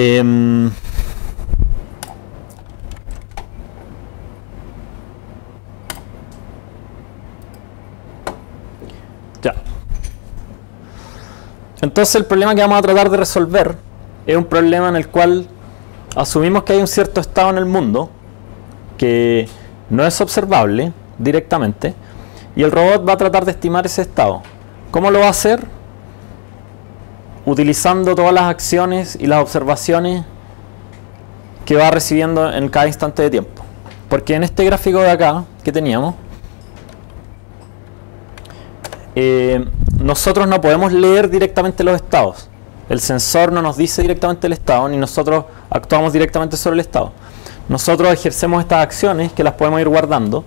Em, ya. Entonces el problema que vamos a tratar de resolver es un problema en el cual asumimos que hay un cierto estado en el mundo que no es observable directamente y el robot va a tratar de estimar ese estado. ¿Cómo lo va a hacer? Utilizando todas las acciones y las observaciones que va recibiendo en cada instante de tiempo. Porque en este gráfico de acá que teníamos, nosotros no podemos leer directamente los estados. El sensor no nos dice directamente el estado, ni nosotros actuamos directamente sobre el estado. Nosotros ejercemos estas acciones que las podemos ir guardando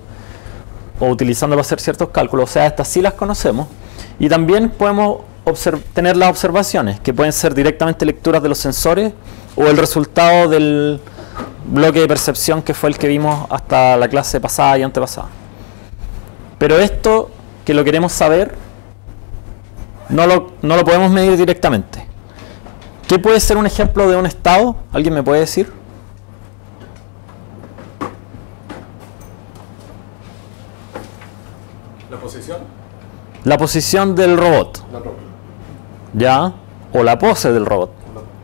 o utilizando para hacer ciertos cálculos. O sea, estas sí las conocemos. Y también podemos tener las observaciones, que pueden ser directamente lecturas de los sensores o el resultado del bloque de percepción que fue el que vimos hasta la clase pasada y antepasada. Pero esto, que lo queremos saber, no lo podemos medir directamente. ¿Qué puede ser un ejemplo de un estado? ¿Alguien me puede decir? ¿La posición? La posición del robot. La propia. ¿Ya? O la pose del robot,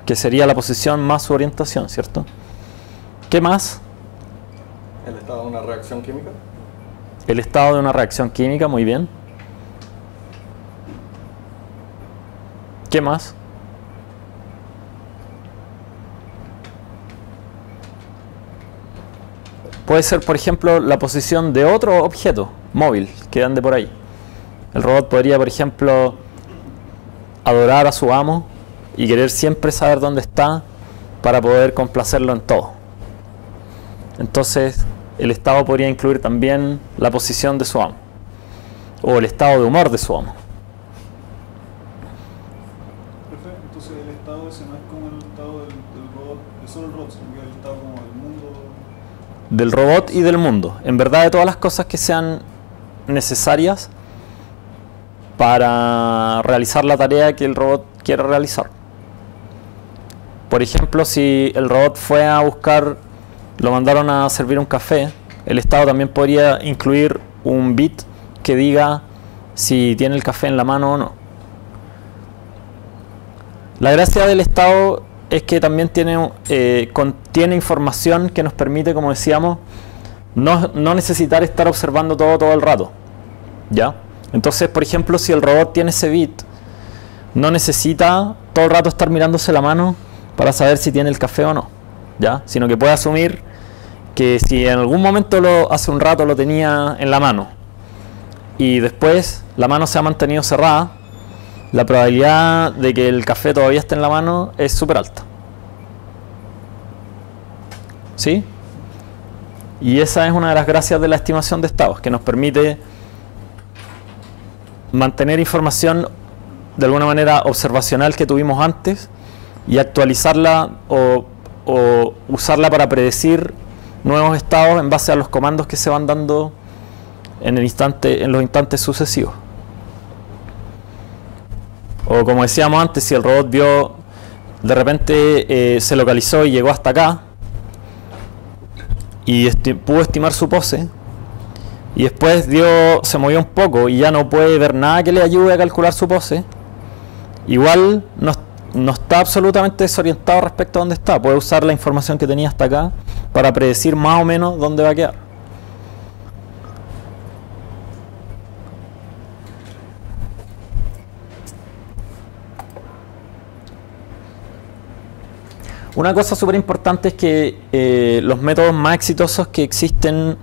que sería la posición más su orientación, ¿cierto? ¿Qué más? ¿El estado de una reacción química? El estado de una reacción química, muy bien. ¿Qué más? Puede ser, por ejemplo, la posición de otro objeto móvil que ande por ahí. El robot podría, por ejemplo, adorar a su amo y querer siempre saber dónde está para poder complacerlo en todo. Entonces, el estado podría incluir también la posición de su amo o el estado de humor de su amo. Perfecto, entonces el estado ese no es como el estado del robot, de solo el robot, sino que es el estado como del mundo. Del robot y del mundo. En verdad, de todas las cosas que sean necesarias para realizar la tarea que el robot quiere realizar. Por ejemplo, si el robot fue a buscar, lo mandaron a servir un café, el estado también podría incluir un bit que diga si tiene el café en la mano o no. La gracia del estado es que también contiene información que nos permite, como decíamos, no necesitar estar observando todo el rato. ¿Ya? Entonces, por ejemplo, si el robot tiene ese bit, no necesita todo el rato estar mirándose la mano para saber si tiene el café o no, ¿ya? Sino que puede asumir que si en algún momento hace un rato lo tenía en la mano y después la mano se ha mantenido cerrada, la probabilidad de que el café todavía esté en la mano es súper alta. ¿Sí? Y esa es una de las gracias de la estimación de estados, que nos permite mantener información de alguna manera observacional que tuvimos antes y actualizarla o usarla para predecir nuevos estados en base a los comandos que se van dando en los instantes sucesivos. O como decíamos antes, si el robot vio, de repente se localizó y llegó hasta acá y pudo estimar su pose, y después se movió un poco y ya no puede ver nada que le ayude a calcular su pose, igual no está absolutamente desorientado respecto a dónde está. Puede usar la información que tenía hasta acá para predecir más o menos dónde va a quedar. Una cosa súper importante es que los métodos más exitosos que existen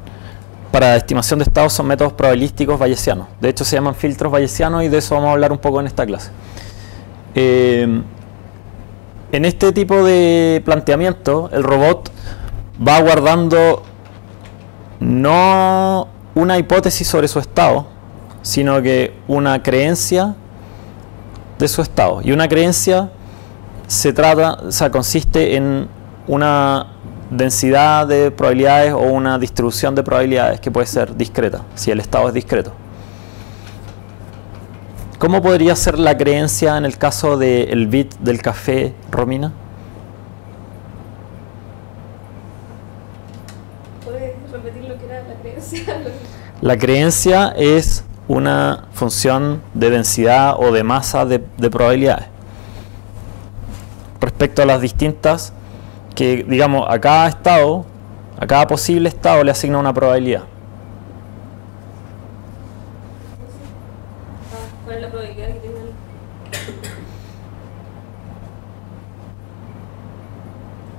para estimación de estados son métodos probabilísticos bayesianos. De hecho, se llaman filtros bayesianos y de eso vamos a hablar un poco en esta clase. En este tipo de planteamiento, el robot va guardando no una hipótesis sobre su estado, sino que una creencia de su estado. Y una creencia consiste en una densidad de probabilidades o una distribución de probabilidades que puede ser discreta, si el estado es discreto. ¿Cómo podría ser la creencia en el caso del bit del café, Romina? La creencia es una función de densidad o de masa de probabilidades. Respecto a las distintas, que digamos, a cada estado, a cada posible estado le asigna una probabilidad. ¿Cuál es la probabilidad que tengan?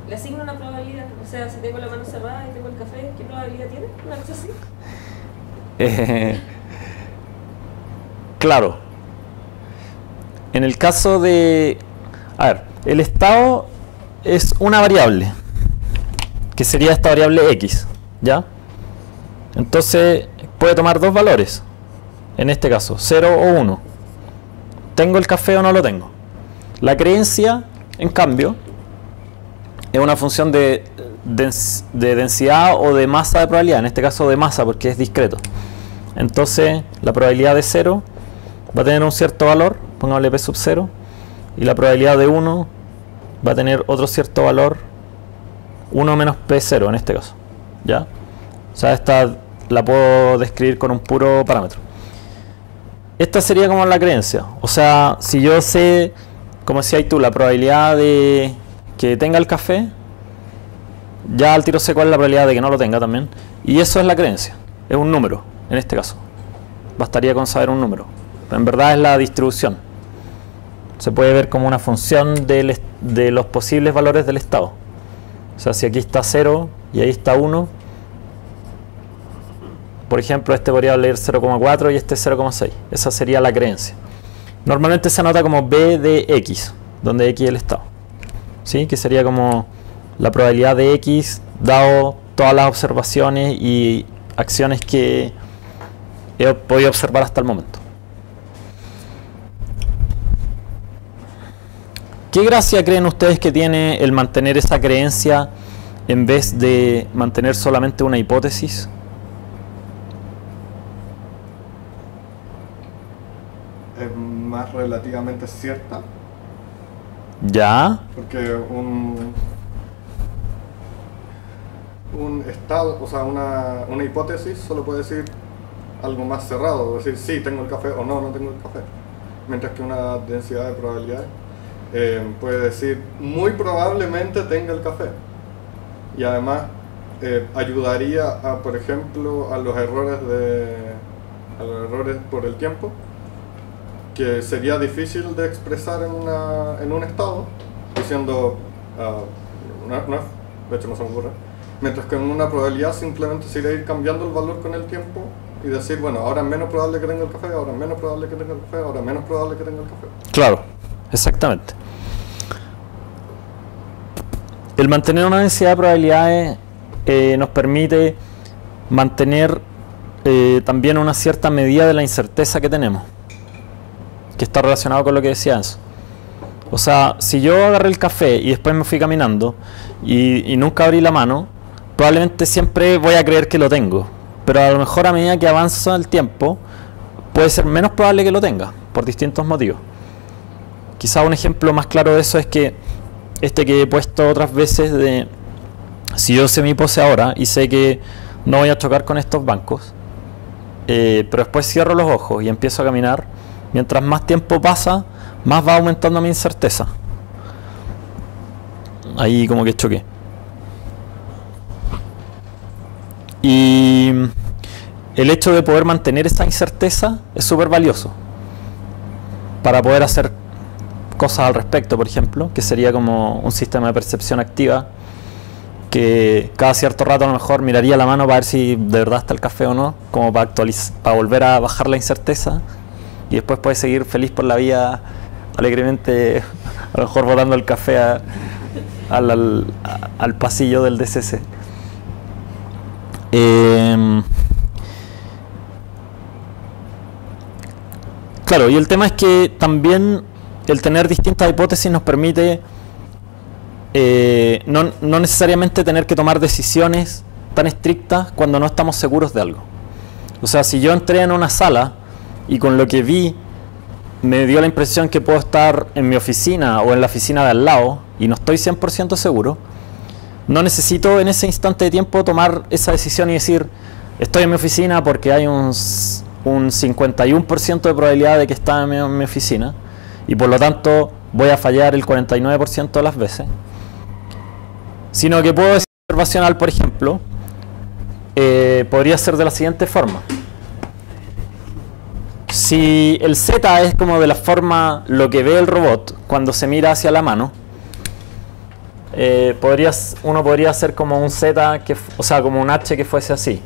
¿Le asigno una probabilidad? O sea, si tengo la mano cerrada y tengo el café, ¿qué probabilidad tiene? ¿Una cosa así? Claro. En el caso de... A ver, el estado es una variable, que sería esta variable x, ¿ya? Entonces, puede tomar dos valores. En este caso, 0 o 1. ¿Tengo el café o no lo tengo? La creencia, en cambio, es una función de densidad o de masa de probabilidad. En este caso de masa, porque es discreto. Entonces, la probabilidad de 0 va a tener un cierto valor, pongámosle p sub 0, y la probabilidad de 1 va a tener otro cierto valor, 1 menos p0 en este caso, ¿ya? O sea, esta la puedo describir con un puro parámetro. Esta sería como la creencia. O sea, si yo sé, como decías tú, la probabilidad de que tenga el café, ya al tiro sé cuál es la probabilidad de que no lo tenga también. Y eso es la creencia. Es un número, en este caso. Bastaría con saber un número. Pero en verdad es la distribución. Se puede ver como una función de los posibles valores del estado. O sea, si aquí está 0 y ahí está 1, por ejemplo, este podría leer 0,4 y este 0,6. Esa sería la creencia. Normalmente se anota como b de x, donde x es el estado. ¿Sí? Que sería como la probabilidad de x dado todas las observaciones y acciones que he podido observar hasta el momento. ¿Qué gracia creen ustedes que tiene el mantener esa creencia en vez de mantener solamente una hipótesis? Es más relativamente cierta, ¿Ya? porque un estado, o sea, una hipótesis solo puede decir algo más cerrado, decir sí, tengo el café o no, no tengo el café. Mientras que una densidad de probabilidades puede decir muy probablemente tenga el café. Y además ayudaría a, por ejemplo, a los errores por el tiempo, que sería difícil de expresar en un estado, diciendo, de hecho no se me ocurre, mientras que en una probabilidad simplemente sería ir cambiando el valor con el tiempo y decir, bueno, ahora es menos probable que tenga el café, ahora es menos probable que tenga el café, ahora es menos probable que tenga el café. Claro, exactamente. El mantener una densidad de probabilidades nos permite mantener también una cierta medida de la incerteza que tenemos, que está relacionado con lo que decía Enzo. O sea, si yo agarré el café y después me fui caminando y nunca abrí la mano, probablemente siempre voy a creer que lo tengo, pero a lo mejor a medida que avanza el tiempo puede ser menos probable que lo tenga, por distintos motivos. Quizá un ejemplo más claro de eso es que este que he puesto otras veces de si yo sé mi pose ahora y sé que no voy a chocar con estos bancos, pero después cierro los ojos y empiezo a caminar, mientras más tiempo pasa, más va aumentando mi incerteza. Ahí como que choqué. Y el hecho de poder mantener esa incerteza es súper valioso para poder hacer cosas al respecto, por ejemplo, que sería como un sistema de percepción activa, que cada cierto rato a lo mejor miraría la mano para ver si de verdad está el café o no, como para para volver a bajar la incerteza, y después puede seguir feliz por la vida alegremente, a lo mejor botando el café al pasillo del DCC. Claro, y el tema es que también el tener distintas hipótesis nos permite no necesariamente tener que tomar decisiones tan estrictas cuando no estamos seguros de algo. O sea, si yo entré en una sala y con lo que vi me dio la impresión que puedo estar en mi oficina o en la oficina de al lado y no estoy 100% seguro, no necesito en ese instante de tiempo tomar esa decisión y decir, estoy en mi oficina porque hay un 51% de probabilidad de que está en mi oficina y por lo tanto voy a fallar el 49% de las veces, sino que puedo decir observacional, por ejemplo, podría ser de la siguiente forma. Si el Z es como de la forma lo que ve el robot cuando se mira hacia la mano, uno podría hacer como un Z, o sea, como un H que fuese así.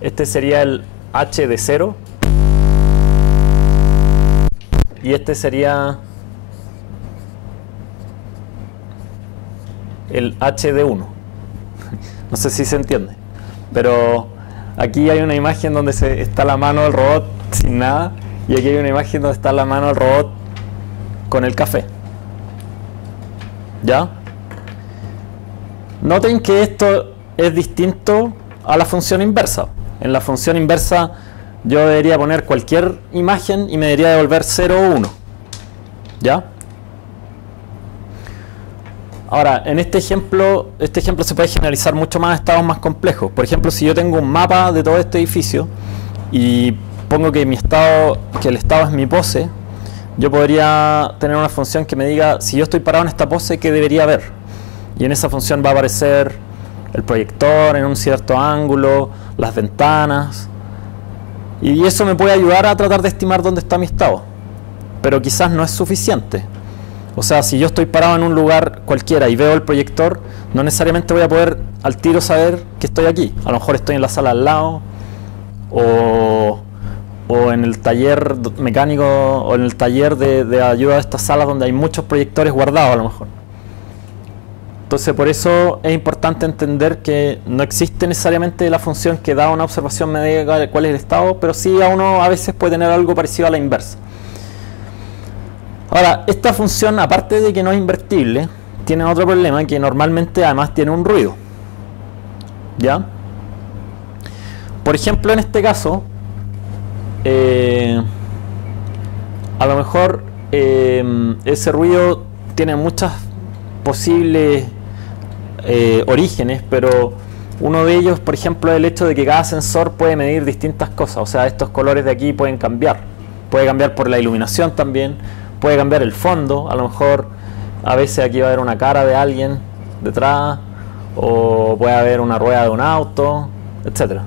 Este sería el H de 0 y este sería el H de 1. No sé si se entiende, pero aquí hay una imagen donde está la mano del robot sin nada y aquí hay una imagen donde está la mano del robot con el café. ¿Ya? Noten que esto es distinto a la función inversa. En la función inversa yo debería poner cualquier imagen y me debería devolver 0 o 1. ¿Ya? Ahora, en este ejemplo se puede generalizar mucho más a estados más complejos. Por ejemplo, si yo tengo un mapa de todo este edificio y pongo que el estado es mi pose, yo podría tener una función que me diga, si yo estoy parado en esta pose, ¿qué debería haber? Y en esa función va a aparecer el proyector en un cierto ángulo, las ventanas, y eso me puede ayudar a tratar de estimar dónde está mi estado, pero quizás no es suficiente. O sea, si yo estoy parado en un lugar cualquiera y veo el proyector, no necesariamente voy a poder al tiro saber que estoy aquí. A lo mejor estoy en la sala al lado, o en el taller mecánico, o en el taller de ayuda de estas salas donde hay muchos proyectores guardados a lo mejor. Entonces, por eso es importante entender que no existe necesariamente la función que da una observación me diga cuál es el estado, pero sí uno a veces puede tener algo parecido a la inversa. Ahora, esta función, aparte de que no es invertible, tiene otro problema, que normalmente además tiene un ruido. ¿Ya? Por ejemplo, en este caso, a lo mejor ese ruido tiene muchas posibles orígenes, pero uno de ellos, por ejemplo, es el hecho de que cada sensor puede medir distintas cosas. O sea, estos colores de aquí pueden cambiar. Puede cambiar por la iluminación también. Puede cambiar el fondo, a lo mejor a veces aquí va a haber una cara de alguien detrás, o puede haber una rueda de un auto, etc.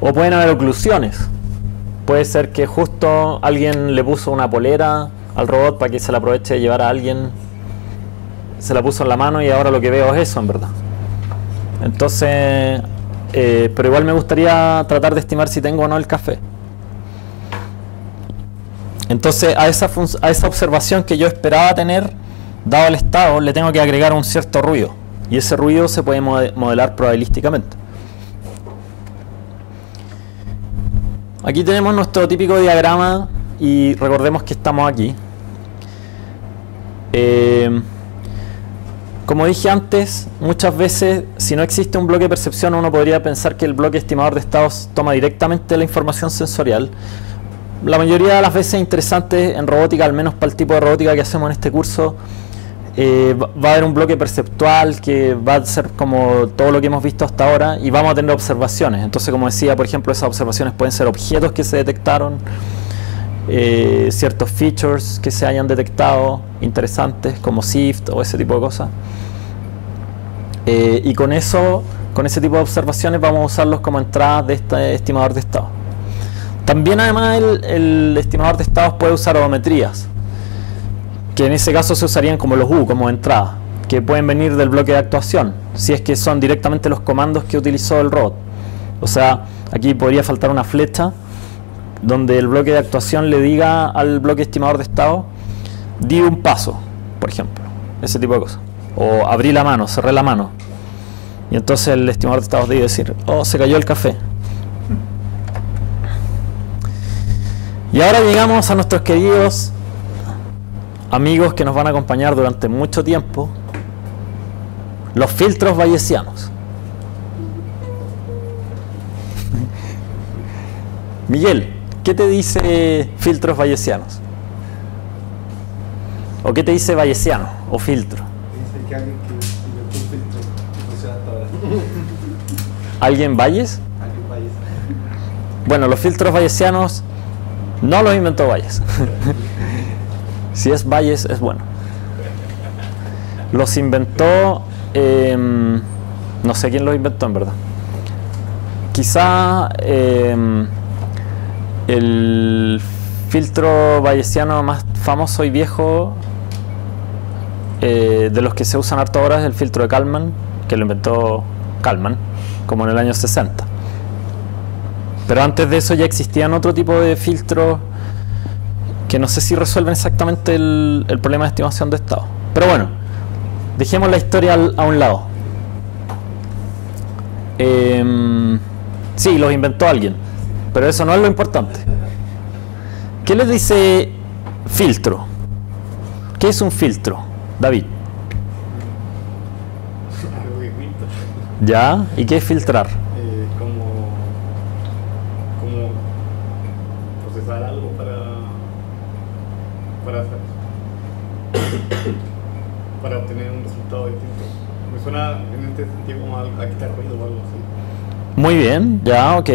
O pueden haber oclusiones. Puede ser que justo alguien le puso una polera al robot para que se la aproveche de llevar a alguien, se la puso en la mano y ahora lo que veo es eso, en verdad. Entonces, pero igual me gustaría tratar de estimar si tengo o no el café. Entonces a esa observación que yo esperaba tener, dado el estado, le tengo que agregar un cierto ruido. Y ese ruido se puede modelar probabilísticamente. Aquí tenemos nuestro típico diagrama y recordemos que estamos aquí. Como dije antes, muchas veces, si no existe un bloque de percepción, uno podría pensar que el bloque estimador de estados toma directamente la información sensorial. La mayoría de las veces es interesante en robótica, al menos para el tipo de robótica que hacemos en este curso, va a haber un bloque perceptual que va a ser como todo lo que hemos visto hasta ahora y vamos a tener observaciones. Entonces, como decía, por ejemplo, esas observaciones pueden ser objetos que se detectaron, ciertos features que se hayan detectado interesantes como SIFT o ese tipo de cosas, y con ese tipo de observaciones vamos a usarlos como entradas de este estimador de estado. También además el estimador de estados puede usar odometrías, que en ese caso se usarían como los U, como entrada, que pueden venir del bloque de actuación, si es que son directamente los comandos que utilizó el robot. O sea, aquí podría faltar una flecha donde el bloque de actuación le diga al bloque estimador de estado, di un paso, por ejemplo, ese tipo de cosas. O abrí la mano, cerré la mano. Y entonces el estimador de estados debe decir, oh, se cayó el café. Y ahora llegamos a nuestros queridos amigos que nos van a acompañar durante mucho tiempo, los filtros bayesianos. Miguel, ¿qué te dice filtros bayesianos? ¿O qué te dice bayesiano o filtro? Dice que alguien que ¿Alguien Bayes? Bueno, los filtros bayesianos no los inventó Bayes. Si es Bayes, es bueno. Los inventó, no sé quién los inventó en verdad. Quizá el filtro bayesiano más famoso y viejo, de los que se usan harto ahora, es el filtro de Kalman, que lo inventó Kalman, como en el año 60. Pero antes de eso ya existían otro tipo de filtros que no sé si resuelven exactamente el problema de estimación de estado. Pero bueno, dejemos la historia a un lado. Sí, los inventó alguien, pero eso no es lo importante. ¿Qué les dice filtro? ¿Qué es un filtro, David? ¿Ya? ¿Y qué es filtrar? Como procesar algo para obtener un resultado distinto. Me suena en este sentido como a quitar ruido o algo así. Muy bien, ya, ok.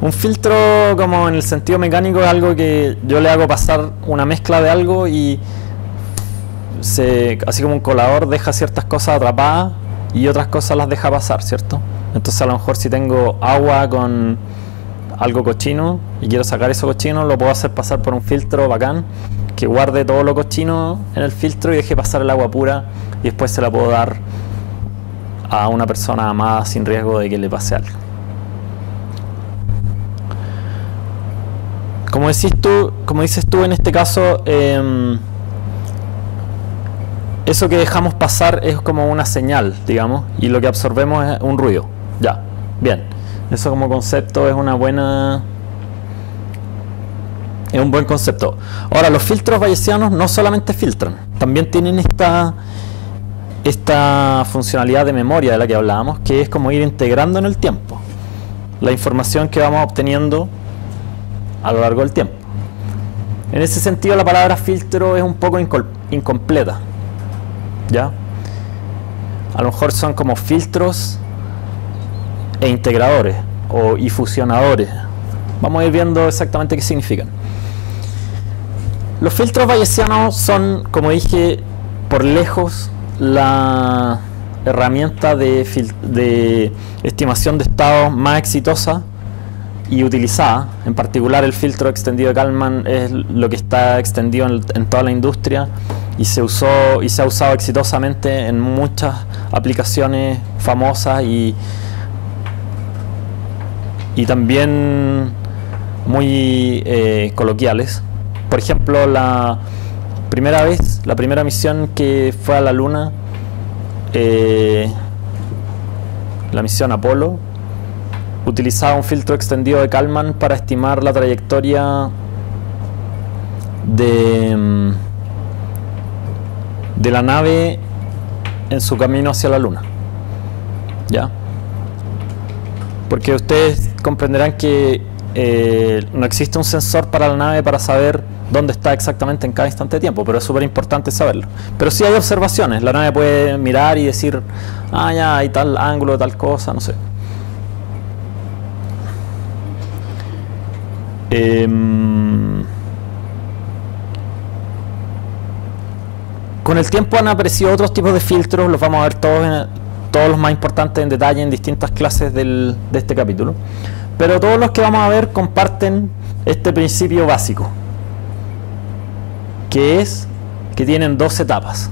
Un filtro, como en el sentido mecánico, es algo que yo le hago pasar una mezcla de algo y así como un colador deja ciertas cosas atrapadas y otras cosas las deja pasar, ¿cierto? Entonces a lo mejor si tengo agua con algo cochino y quiero sacar eso cochino, lo puedo hacer pasar por un filtro bacán que guarde todo lo cochino en el filtro y deje pasar el agua pura, y después se la puedo dar a una persona amada sin riesgo de que le pase algo. Como dices tú en este caso, eso que dejamos pasar es como una señal, digamos, y lo que absorbemos es un ruido. Ya, bien. Eso como concepto es un buen concepto. Ahora, los filtros bayesianos no solamente filtran, también tienen esta funcionalidad de memoria de la que hablábamos, que es como ir integrando en el tiempo la información que vamos obteniendo a lo largo del tiempo. En ese sentido, la palabra filtro es un poco incompleta, ¿ya? A lo mejor son como filtros e integradores y fusionadores. Vamos a ir viendo exactamente qué significan. Los filtros bayesianos son, como dije, por lejos la herramienta de estimación de estados más exitosa y utilizada. En particular, el filtro extendido de Kalman es lo que está extendido en toda la industria y se ha usado exitosamente en muchas aplicaciones famosas y también muy coloquiales. Por ejemplo, la primera misión que fue a la Luna, la misión Apolo, utilizaba un filtro extendido de Kalman para estimar la trayectoria de la nave en su camino hacia la Luna. ¿Ya? Porque ustedes comprenderán que no existe un sensor para la nave para saber dónde está exactamente en cada instante de tiempo, pero es súper importante saberlo. Pero sí hay observaciones, la nave puede mirar y decir, ah, ya, hay tal ángulo, tal cosa, no sé. Con el tiempo han aparecido otros tipos de filtros, los vamos a ver todos los más importantes en detalle en distintas clases de este capítulo, pero todos los que vamos a ver comparten este principio básico, que es que tienen dos etapas.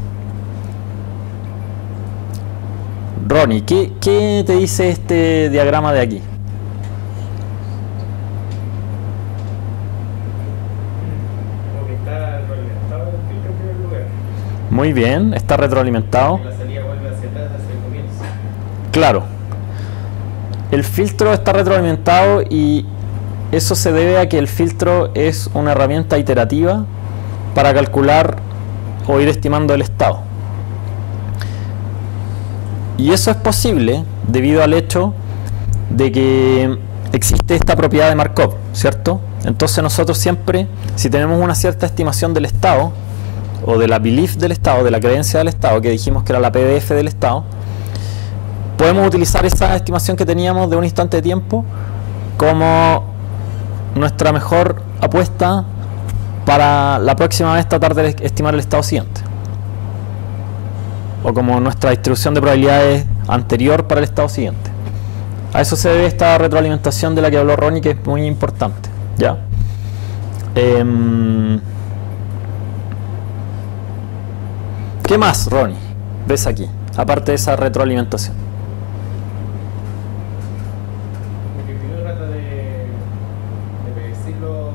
Ronnie, ¿qué te dice este diagrama de aquí? Muy bien, está retroalimentado. La salida vuelve hacia atrás, hacia el comienzo. Claro. El filtro está retroalimentado y eso se debe a que el filtro es una herramienta iterativa para calcular o ir estimando el estado. Y eso es posible debido al hecho de que existe esta propiedad de Markov, ¿cierto? Entonces nosotros siempre, si tenemos una cierta estimación del estado, o de la belief del estado, de la creencia del estado, que dijimos que era la PDF del estado, podemos utilizar esa estimación que teníamos de un instante de tiempo como nuestra mejor apuesta para la próxima vez tratar de estimar el estado siguiente, o como nuestra distribución de probabilidades anterior para el estado siguiente. A eso se debe esta retroalimentación de la que habló Ronnie, que es muy importante, ¿ya? ¿Qué más, Ronnie, ves aquí, aparte de esa retroalimentación? Porque primero trata de predecir los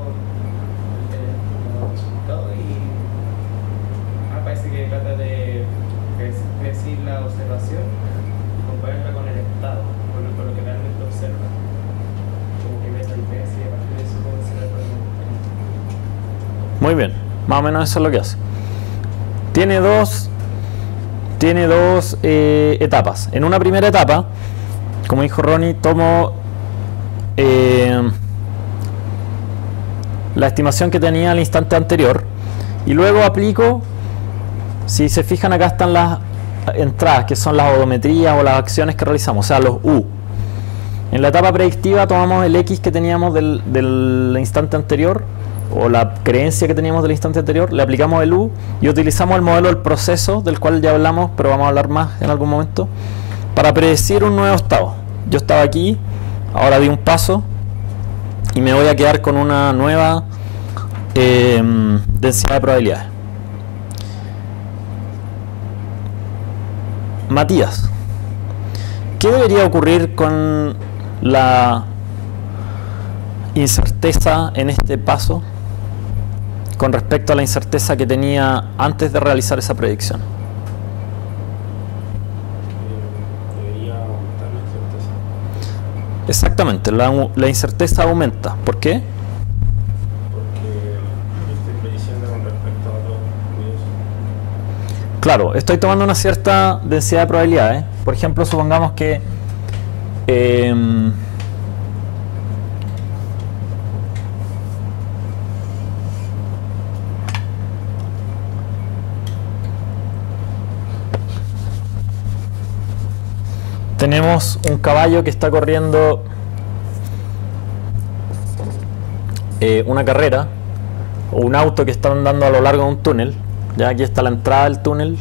resultados y parece que trata de predecir la observación y compararla con el estado, con lo que realmente observa. Como que ve esa diferencia y a partir de eso puede ser el problema. Muy bien, más o menos eso es lo que hace. Tiene dos etapas. En una primera etapa, como dijo Ronnie, tomo la estimación que tenía al instante anterior y luego aplico, si se fijan acá están las entradas, que son las odometrías o las acciones que realizamos, o sea, los U. En la etapa predictiva tomamos el X que teníamos del instante anterior, o la creencia que teníamos del instante anterior, le aplicamos el U y utilizamos el modelo del proceso, del cual ya hablamos, pero vamos a hablar más en algún momento, para predecir un nuevo estado. Yo estaba aquí, ahora di un paso y me voy a quedar con una nueva densidad de probabilidades. Matías, ¿qué debería ocurrir con la incerteza en este paso con respecto a la incerteza que tenía antes de realizar esa predicción? Debería aumentar la incerteza. Exactamente, la incerteza aumenta. ¿Por qué? Porque estoy prediciendo con respecto a los ruidos. Claro, estoy tomando una cierta densidad de probabilidades. Por ejemplo, supongamos que tenemos un caballo que está corriendo una carrera, o un auto que está andando a lo largo de un túnel. Ya aquí está la entrada del túnel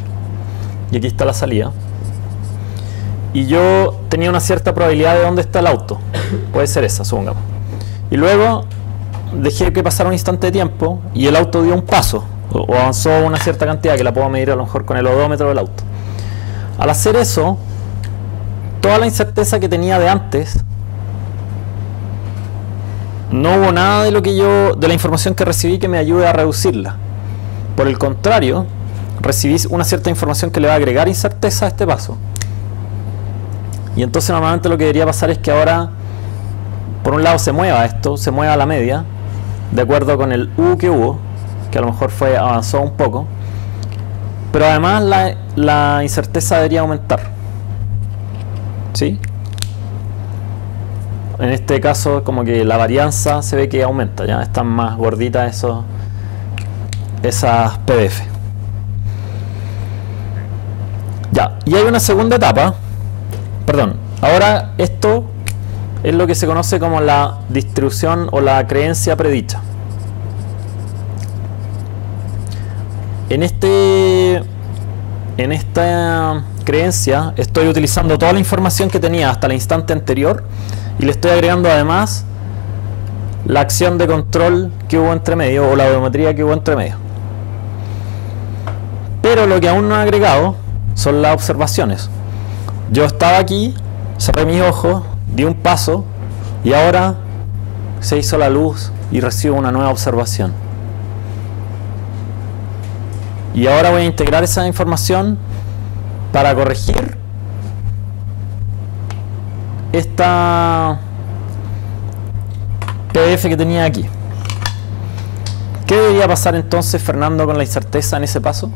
y aquí está la salida. Y yo tenía una cierta probabilidad de dónde está el auto. Puede ser esa, supongamos. Y luego dejé que pasara un instante de tiempo y el auto dio un paso, o avanzó una cierta cantidad que la puedo medir a lo mejor con el odómetro del auto. Al hacer eso, toda la incerteza que tenía de antes, no hubo nada de la información que recibí que me ayude a reducirla. Por el contrario, recibí una cierta información que le va a agregar incerteza a este paso. Y entonces normalmente lo que debería pasar es que ahora, por un lado, se mueva esto, se mueva a la media, de acuerdo con el U que hubo, que a lo mejor avanzó un poco, pero además la incerteza debería aumentar. ¿Sí? En este caso, como que la varianza se ve que aumenta, ya están más gorditas esas PDF. Ya, y hay una segunda etapa. Perdón, ahora esto es lo que se conoce como la distribución o la creencia predicha. En esta creencia estoy utilizando toda la información que tenía hasta el instante anterior y le estoy agregando además la acción de control que hubo entre medio, o la odometría que hubo entre medio. Pero lo que aún no he agregado son las observaciones. Yo estaba aquí, cerré mis ojos, di un paso y ahora se hizo la luz y recibo una nueva observación. Y ahora voy a integrar esa información para corregir esta PDF que tenía aquí. ¿Qué debería pasar entonces, Fernando, con la incerteza en ese paso?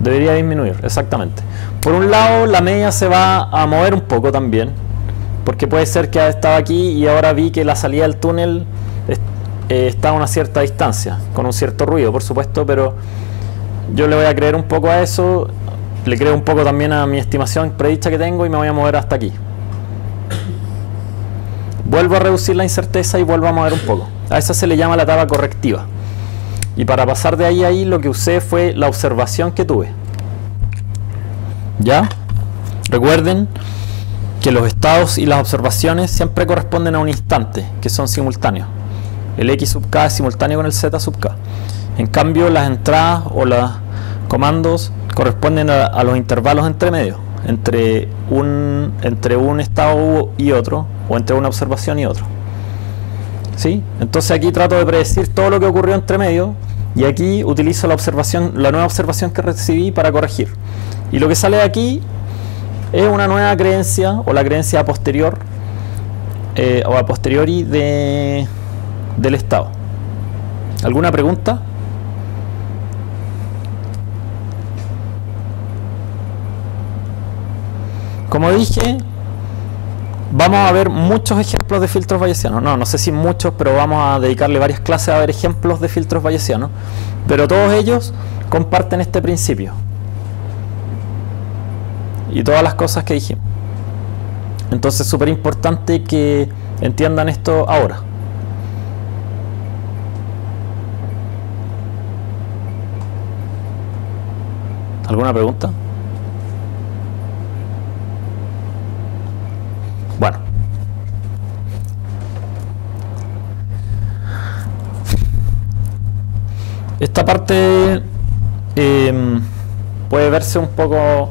Debería disminuir, exactamente. Por un lado, la media se va a mover un poco también, porque puede ser que estaba aquí y ahora vi que la salida del túnel está a una cierta distancia, con un cierto ruido, por supuesto, pero yo le voy a creer un poco a eso le creo un poco también a mi estimación predicha que tengo y me voy a mover hasta aquí. Vuelvo a reducir la incerteza y vuelvo a mover un poco. A esa se le llama la etapa correctiva. Y para pasar de ahí a ahí lo que usé fue la observación que tuve. ¿Ya? Recuerden que los estados y las observaciones siempre corresponden a un instante, que son simultáneos. El X sub k es simultáneo con el Z sub k. En cambio, las entradas o los comandos corresponden a los intervalos entre medios, entre un estado y otro, o entre una observación y otro. ¿Sí? Entonces aquí trato de predecir todo lo que ocurrió entre medio, y aquí utilizo la nueva observación que recibí para corregir. Y lo que sale de aquí es una nueva creencia, o la creencia a posterior, o a posteriori del estado. ¿Alguna pregunta? Como dije, vamos a ver muchos ejemplos de filtros bayesianos. No sé si muchos, pero vamos a dedicarle varias clases a ver ejemplos de filtros bayesianos. Pero todos ellos comparten este principio. Y todas las cosas que dijimos. Entonces es súper importante que entiendan esto ahora. ¿Alguna pregunta? Bueno. Esta parte puede verse un poco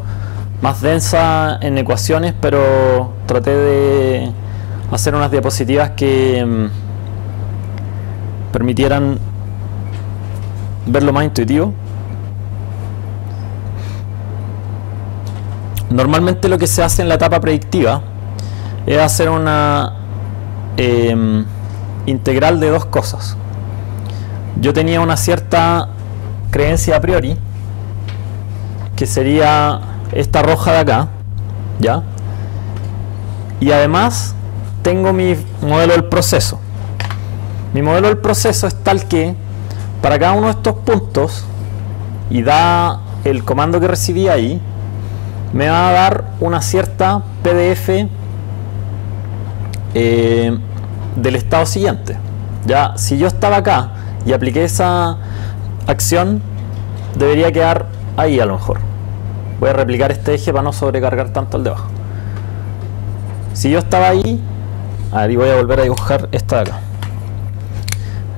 más densa en ecuaciones, pero traté de hacer unas diapositivas que permitieran verlo más intuitivo. Normalmente lo que se hace en la etapa predictiva es hacer una integral de dos cosas. Yo tenía una cierta creencia a priori, que sería esta roja de acá, ¿ya? Y además tengo mi modelo del proceso. Mi modelo del proceso es tal que para cada uno de estos puntos, y da el comando que recibí ahí, me va a dar una cierta PDF del estado siguiente. Ya, si yo estaba acá y apliqué esa acción, debería quedar ahí a lo mejor. Voy a replicar este eje para no sobrecargar tanto el de abajo. Si yo estaba ahí, a ver, y voy a volver a dibujar esta de acá.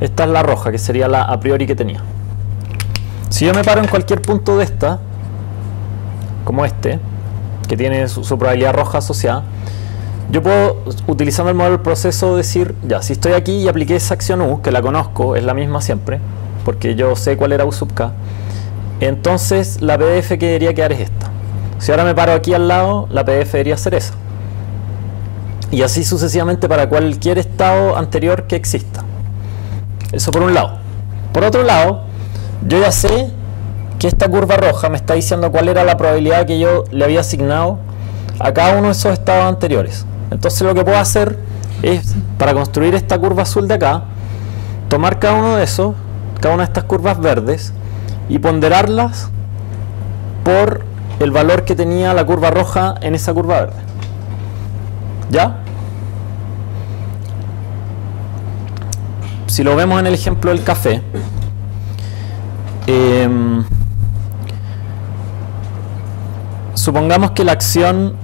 Esta es la roja, que sería la a priori que tenía. Si yo me paro en cualquier punto de esta, como este, que tiene su probabilidad roja asociada, yo puedo, utilizando el modelo del proceso, decir, ya, si estoy aquí y apliqué esa acción U, que la conozco, es la misma siempre, porque yo sé cuál era U sub k, entonces la PDF que debería quedar es esta. Si ahora me paro aquí al lado, la PDF debería ser esa. Y así sucesivamente para cualquier estado anterior que exista. Eso por un lado. Por otro lado, yo ya sé que esta curva roja me está diciendo cuál era la probabilidad que yo le había asignado a cada uno de esos estados anteriores. Entonces lo que puedo hacer es, para construir esta curva azul de acá, tomar cada uno de esos, cada una de estas curvas verdes, y ponderarlas por el valor que tenía la curva roja en esa curva verde. ¿Ya? Si lo vemos en el ejemplo del café, supongamos que la acción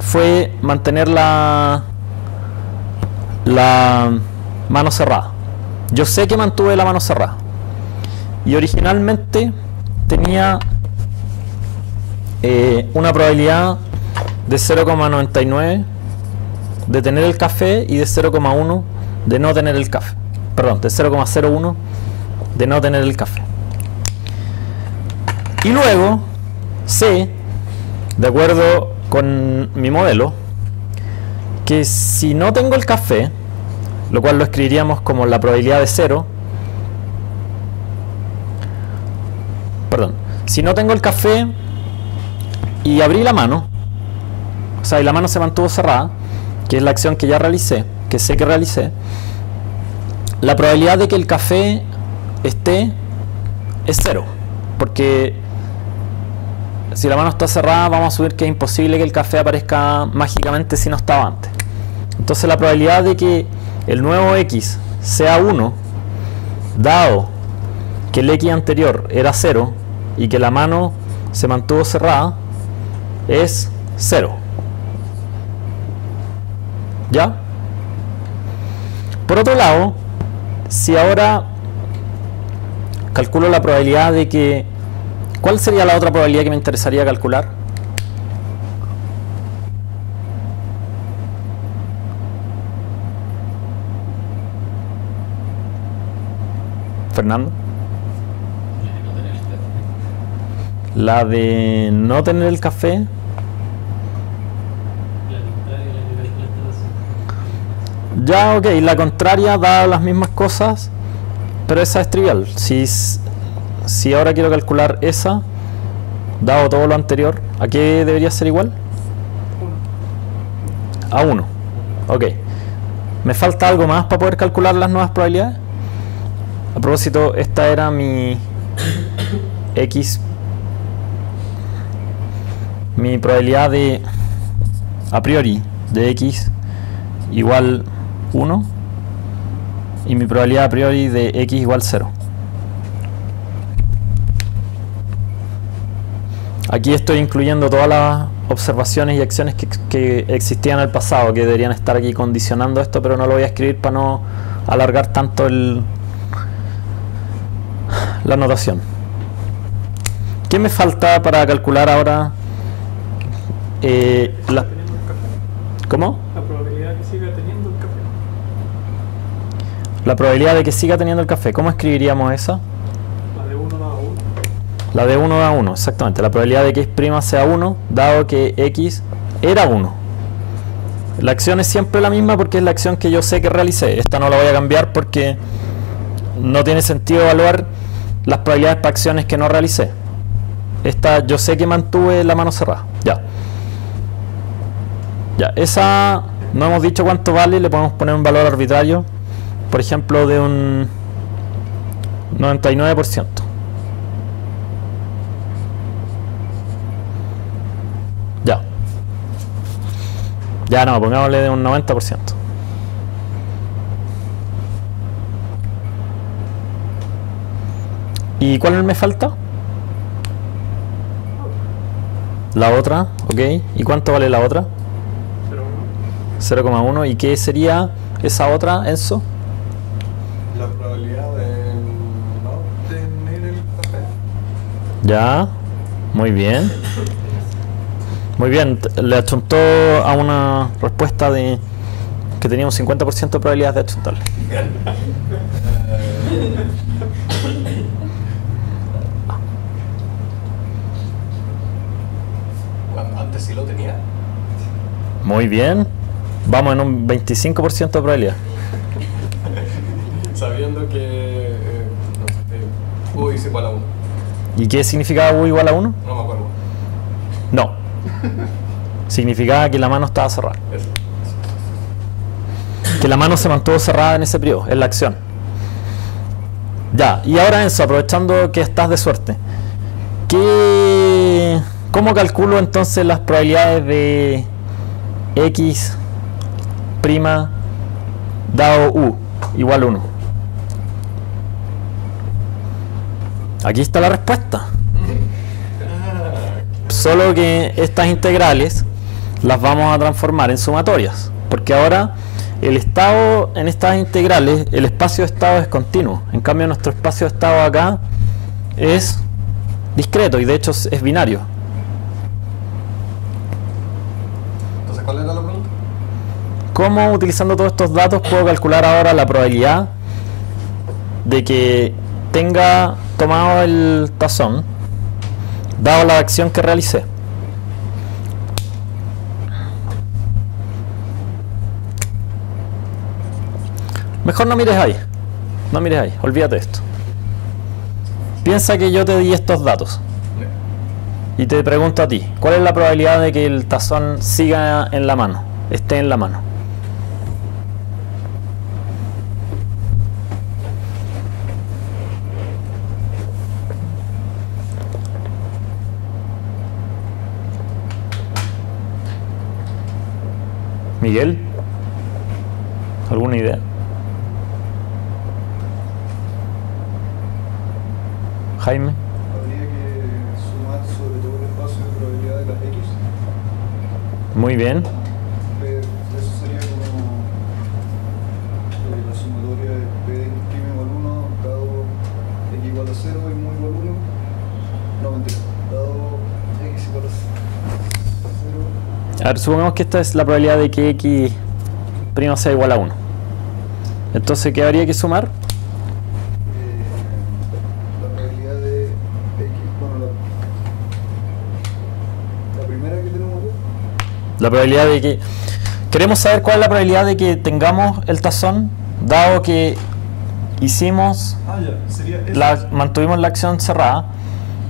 fue mantener la mano cerrada. Yo sé que mantuve la mano cerrada. Y originalmente tenía una probabilidad de 0,99 de tener el café y de 0,1 de no tener el café. Perdón, de 0,01 de no tener el café. Y luego sé, de acuerdo con mi modelo, que si no tengo el café, lo cual lo escribiríamos como la probabilidad de 0, perdón, si no tengo el café y abrí la mano, o sea, y la mano se mantuvo cerrada, que es la acción que ya realicé, que sé que realicé, la probabilidad de que el café esté es 0, porque si la mano está cerrada, vamos a asumir que es imposible que el café aparezca mágicamente si no estaba antes. Entonces la probabilidad de que el nuevo X sea 1, dado que el X anterior era 0 y que la mano se mantuvo cerrada, es 0. ¿Ya? Por otro lado, si ahora calculo la probabilidad de que... ¿Cuál sería la otra probabilidad que me interesaría calcular? Fernando. La de no tener el café. Ya, ok, la contraria da las mismas cosas, pero esa es trivial. Si ahora quiero calcular esa, dado todo lo anterior, ¿a qué debería ser igual? A 1. Ok. ¿Me falta algo más para poder calcular las nuevas probabilidades? A propósito, esta era mi X, mi probabilidad de a priori de X igual 1 y mi probabilidad a priori de X igual 0. Aquí estoy incluyendo todas las observaciones y acciones que existían en el pasado, que deberían estar aquí condicionando esto, pero no lo voy a escribir para no alargar tanto la notación. ¿Qué me falta para calcular ahora? ¿Cómo? La probabilidad de que siga teniendo el café. La probabilidad de que siga teniendo el café. ¿Cómo escribiríamos esa? La de 1 da 1. La de 1 da 1, exactamente. La probabilidad de que X' sea 1, dado que X era 1. La acción es siempre la misma porque es la acción que yo sé que realicé. Esta no la voy a cambiar porque no tiene sentido evaluar las probabilidades para acciones que no realicé. Esta yo sé que mantuve la mano cerrada. Ya. Ya, esa no hemos dicho cuánto vale, le podemos poner un valor arbitrario, por ejemplo de un 99%. Ya. Ya no, pongámosle de un 90%. ¿Y cuál me falta? La otra, ok. ¿Y cuánto vale la otra? 0,1. ¿Y qué sería esa otra, Enzo? La probabilidad de no tener el café. Ya, muy bien. Muy bien, le achuntó a una respuesta de que tenía un 50% de probabilidades de achuntarle. Cuando antes sí lo tenía. Muy bien. Vamos en un 25% de probabilidad. Sabiendo que U es igual a 1. ¿Y qué significaba U igual a 1? No me acuerdo. No. Significaba que la mano estaba cerrada. Eso. Que la mano se mantuvo cerrada en ese periodo, en la acción. Ya, y ahora Enzo, aprovechando que estás de suerte, ¿cómo calculo entonces las probabilidades de X' dado U igual 1? Aquí está la respuesta. Solo que estas integrales las vamos a transformar en sumatorias, porque ahora el estado en estas integrales, el espacio de estado es continuo. En cambio nuestro espacio de estado acá es discreto y de hecho es binario. Entonces, ¿cuál era la pregunta? ¿Cómo, utilizando todos estos datos, puedo calcular ahora la probabilidad de que tenga tomado el tazón dado la acción que realicé? Mejor no mires ahí. No mires ahí, olvídate de esto. Piensa que yo te di estos datos y te pregunto a ti, ¿cuál es la probabilidad de que el tazón siga en la mano, esté en la mano? Miguel, ¿alguna idea? Jaime. Habría que sumar sobre todo el espacio de probabilidad de las X. Muy bien. Eso sería como la sumatoria de P de X' igual 1 dado X igual a 0 y mu igual 1. No, mentira. Dado X igual a 0. A ver, supongamos que esta es la probabilidad de que X' sea igual a 1. Entonces, ¿qué habría que sumar? La probabilidad de X, bueno, la primera que tenemos aquí. La probabilidad de que... Queremos saber cuál es la probabilidad de que tengamos el tazón, dado que hicimos, Ya, sería esa. mantuvimos la acción cerrada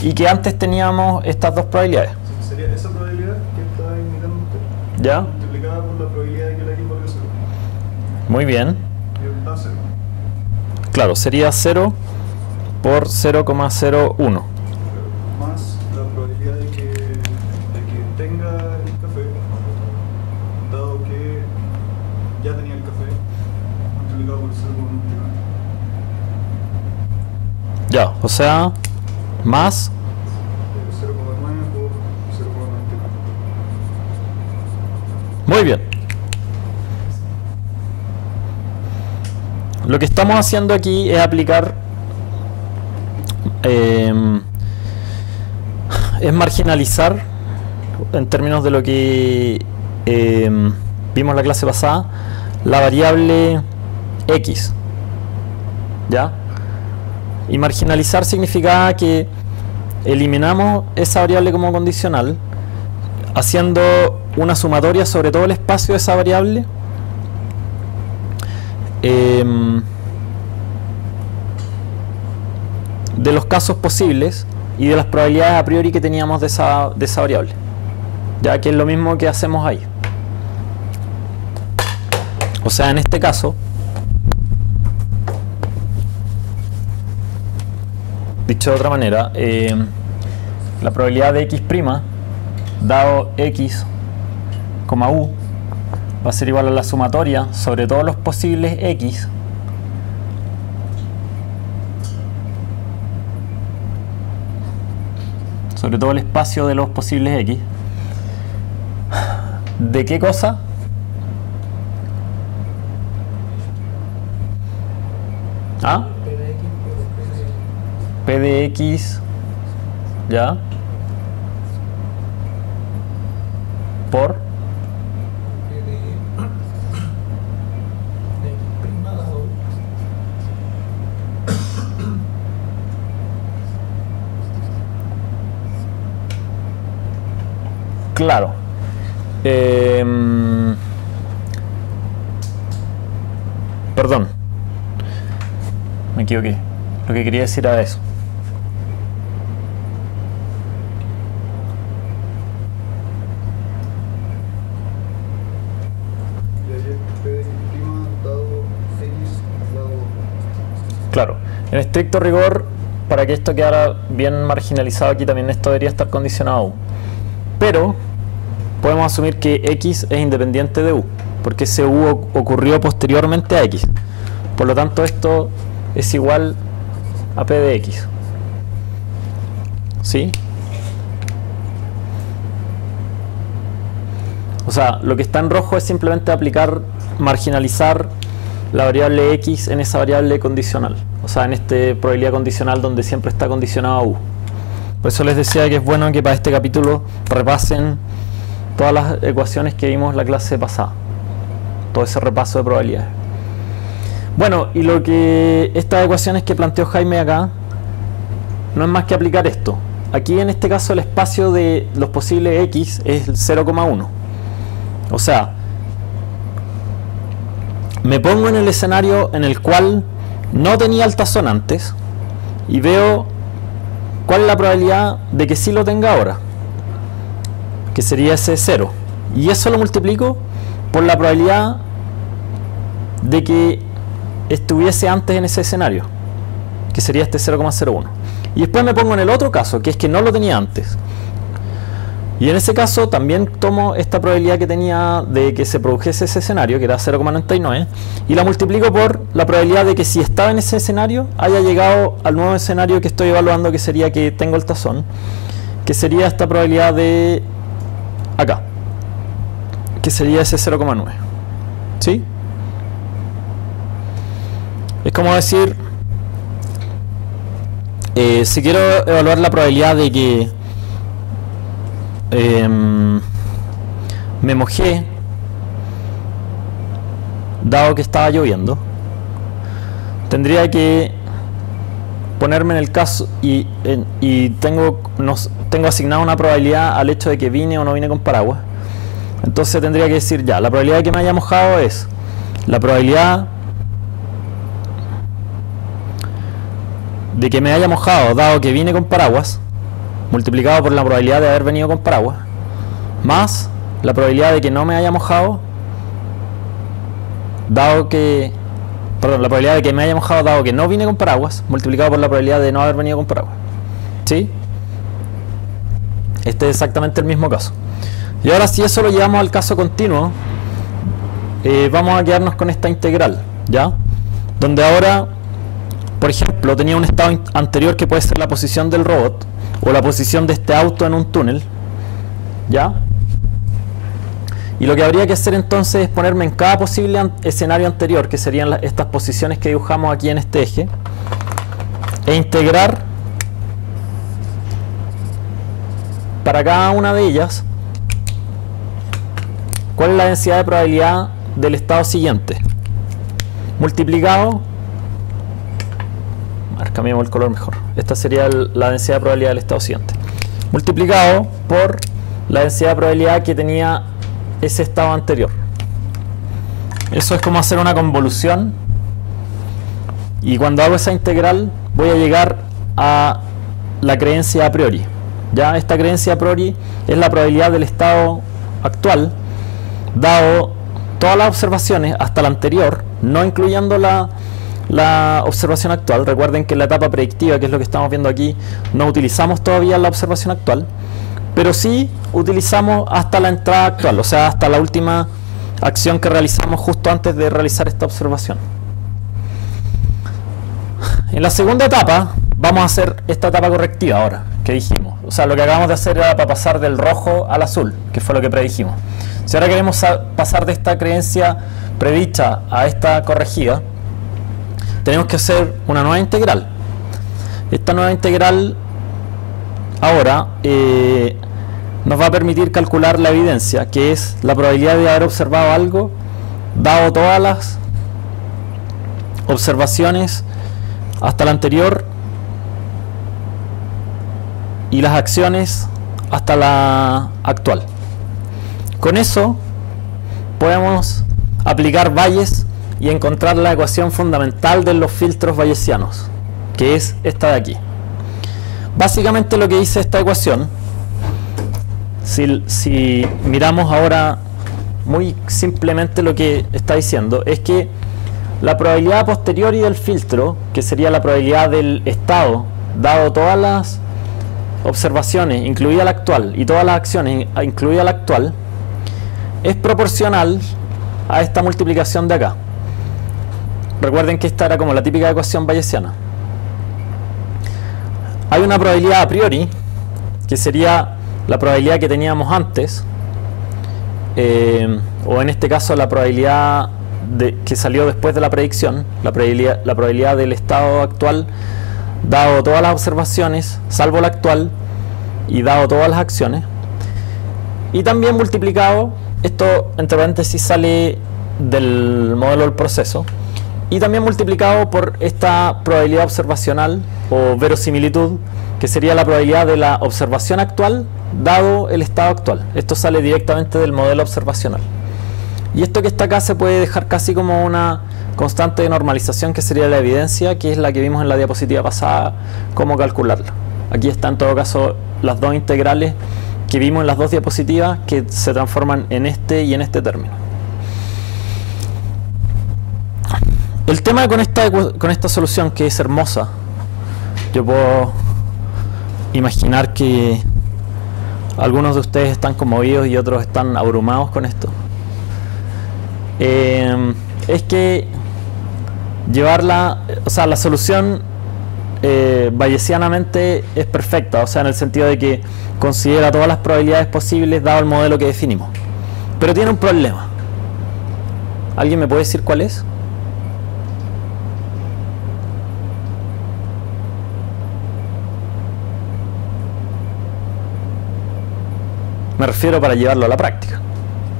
y que antes teníamos estas dos probabilidades. Sería esa probabilidad que está indicando usted. ¿Ya? Multiplicada por la probabilidad de que la X valga 0. Muy bien. Y da 0. Claro, sería 0 por 0,01. Más la probabilidad de que tenga el café, dado que ya tenía el café, multiplicado por 0,99. Ya, o sea, más 0,9 por 0,99. Muy bien. Lo que estamos haciendo aquí es aplicar, es marginalizar, en términos de lo que vimos la clase pasada, la variable X. ¿Ya? Y marginalizar significaba que eliminamos esa variable como condicional, haciendo una sumatoria sobre todo el espacio de esa variable de los casos posibles y de las probabilidades a priori que teníamos de esa variable, ya que es lo mismo que hacemos ahí. O sea, en este caso, dicho de otra manera, la probabilidad de X' dado X, U va a ser igual a la sumatoria sobre todos los posibles X sobre todo el espacio de los posibles X. ¿De qué cosa? ¿Ah? P de X, ¿ya? Por claro. Perdón, me equivoqué. Lo que quería decir era eso. Claro, en estricto rigor, para que esto quedara bien marginalizado aquí, también esto debería estar condicionado a U. Pero podemos asumir que X es independiente de U, porque ese U ocurrió posteriormente a X. Por lo tanto, esto es igual a P de X. ¿Sí? O sea, lo que está en rojo es simplemente aplicar, marginalizar la variable X en esa variable condicional. O sea, en este probabilidad condicional donde siempre está condicionado a U. Por eso les decía que es bueno que para este capítulo repasen todas las ecuaciones que vimos la clase pasada. Todo ese repaso de probabilidades. Bueno, y lo que estas ecuaciones que planteó Jaime acá no es más que aplicar esto. Aquí en este caso el espacio de los posibles X es el 0,1. O sea, me pongo en el escenario en el cual no tenía el tazón antes y veo cuál es la probabilidad de que sí lo tenga ahora, que sería ese 0. Y eso lo multiplico por la probabilidad de que estuviese antes en ese escenario, que sería este 0,01. Y después me pongo en el otro caso, que es que no lo tenía antes. Y en ese caso también tomo esta probabilidad que tenía de que se produjese ese escenario, que era 0,99, y la multiplico por la probabilidad de que si estaba en ese escenario haya llegado al nuevo escenario que estoy evaluando, que sería que tengo el tazón, que sería esta probabilidad de acá, que sería ese 0,9. ¿Sí? Es como decir, si quiero evaluar la probabilidad de que me mojé dado que estaba lloviendo, tendría que ponerme en el caso y tengo asignado una probabilidad al hecho de que vine o no vine con paraguas. Entonces tendría que decir, ya, la probabilidad de que me haya mojado es la probabilidad de que me haya mojado dado que vine con paraguas multiplicado por la probabilidad de haber venido con paraguas, más la probabilidad de que no me haya mojado dado que, perdón, la probabilidad de que me haya mojado dado que no vine con paraguas multiplicado por la probabilidad de no haber venido con paraguas. ¿Sí? Este es exactamente el mismo caso. Y ahora, si eso lo llevamos al caso continuo, vamos a quedarnos con esta integral, ¿ya? Donde ahora, por ejemplo, tenía un estado anterior que puede ser la posición del robot o la posición de este auto en un túnel, ¿ya? Y lo que habría que hacer entonces es ponerme en cada posible escenario anterior, que serían estas posiciones que dibujamos aquí en este eje, e integrar para cada una de ellas cuál es la densidad de probabilidad del estado siguiente, multiplicado, a ver, cambiemos el color mejor, esta sería la densidad de probabilidad del estado siguiente, multiplicado por la densidad de probabilidad que tenía ese estado anterior. Eso es como hacer una convolución, y cuando hago esa integral voy a llegar a la creencia a priori. Ya, esta creencia a priori es la probabilidad del estado actual dado todas las observaciones hasta la anterior, no incluyendo la observación actual. Recuerden que en la etapa predictiva, que es lo que estamos viendo aquí, no utilizamos todavía la observación actual, pero sí utilizamos hasta la entrada actual, o sea, hasta la última acción que realizamos justo antes de realizar esta observación. En la segunda etapa vamos a hacer esta etapa correctiva ahora, que dijimos. O sea, lo que acabamos de hacer era para pasar del rojo al azul, que fue lo que predijimos. Si ahora queremos pasar de esta creencia predicha a esta corregida, tenemos que hacer una nueva integral. Esta nueva integral ahora nos va a permitir calcular la evidencia, que es la probabilidad de haber observado algo dado todas las observaciones hasta la anterior y las acciones hasta la actual. Con eso podemos aplicar Bayes y encontrar la ecuación fundamental de los filtros bayesianos, que es esta de aquí. Básicamente lo que dice esta ecuación, si miramos ahora muy simplemente lo que está diciendo, es que la probabilidad posterior y del filtro, que sería la probabilidad del estado dado todas las observaciones, incluida la actual, y todas las acciones, incluida la actual, es proporcional a esta multiplicación de acá. Recuerden que esta era como la típica ecuación bayesiana. Hay una probabilidad a priori, que sería la probabilidad que teníamos antes, o en este caso la probabilidad que salió después de la predicción, la probabilidad del estado actual dado todas las observaciones, salvo la actual, y dado todas las acciones, y también multiplicado, esto entre paréntesis sale del modelo del proceso, y también multiplicado por esta probabilidad observacional o verosimilitud, que sería la probabilidad de la observación actual dado el estado actual. Esto sale directamente del modelo observacional. Y esto que está acá se puede dejar casi como una constante de normalización, que sería la evidencia, que es la que vimos en la diapositiva pasada, cómo calcularla. Aquí están en todo caso las dos integrales que vimos en las dos diapositivas, que se transforman en este y en este término. El tema con esta solución, que es hermosa, yo puedo imaginar que Algunos de ustedes están conmovidos y otros están abrumados con esto. Es que llevarla, o sea, la solución bayesianamente es perfecta, o sea, en el sentido de que considera todas las probabilidades posibles dado el modelo que definimos. Pero tiene un problema. ¿Alguien me puede decir cuál es? Me refiero para llevarlo a la práctica.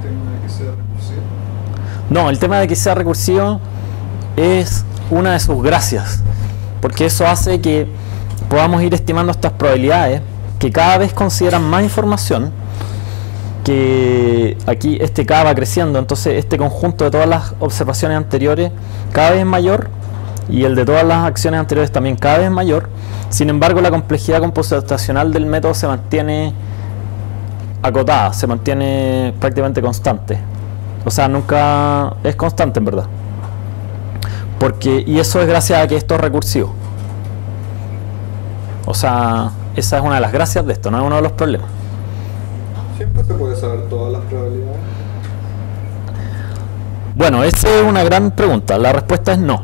¿El tema de que sea recursivo? No, el tema de que sea recursivo es una de sus gracias, porque eso hace que podamos ir estimando estas probabilidades que cada vez consideran más información, que aquí este K va creciendo, entonces este conjunto de todas las observaciones anteriores cada vez es mayor y el de todas las acciones anteriores también cada vez es mayor. Sin embargo, la complejidad computacional del método se mantiene acotada, se mantiene prácticamente constante. O sea, nunca es constante en verdad. Y eso es gracias a que esto es recursivo. O sea, esa es una de las gracias de esto, no es uno de los problemas. ¿Siempre se puede saber todas las probabilidades? Bueno, esa es una gran pregunta. La respuesta es no.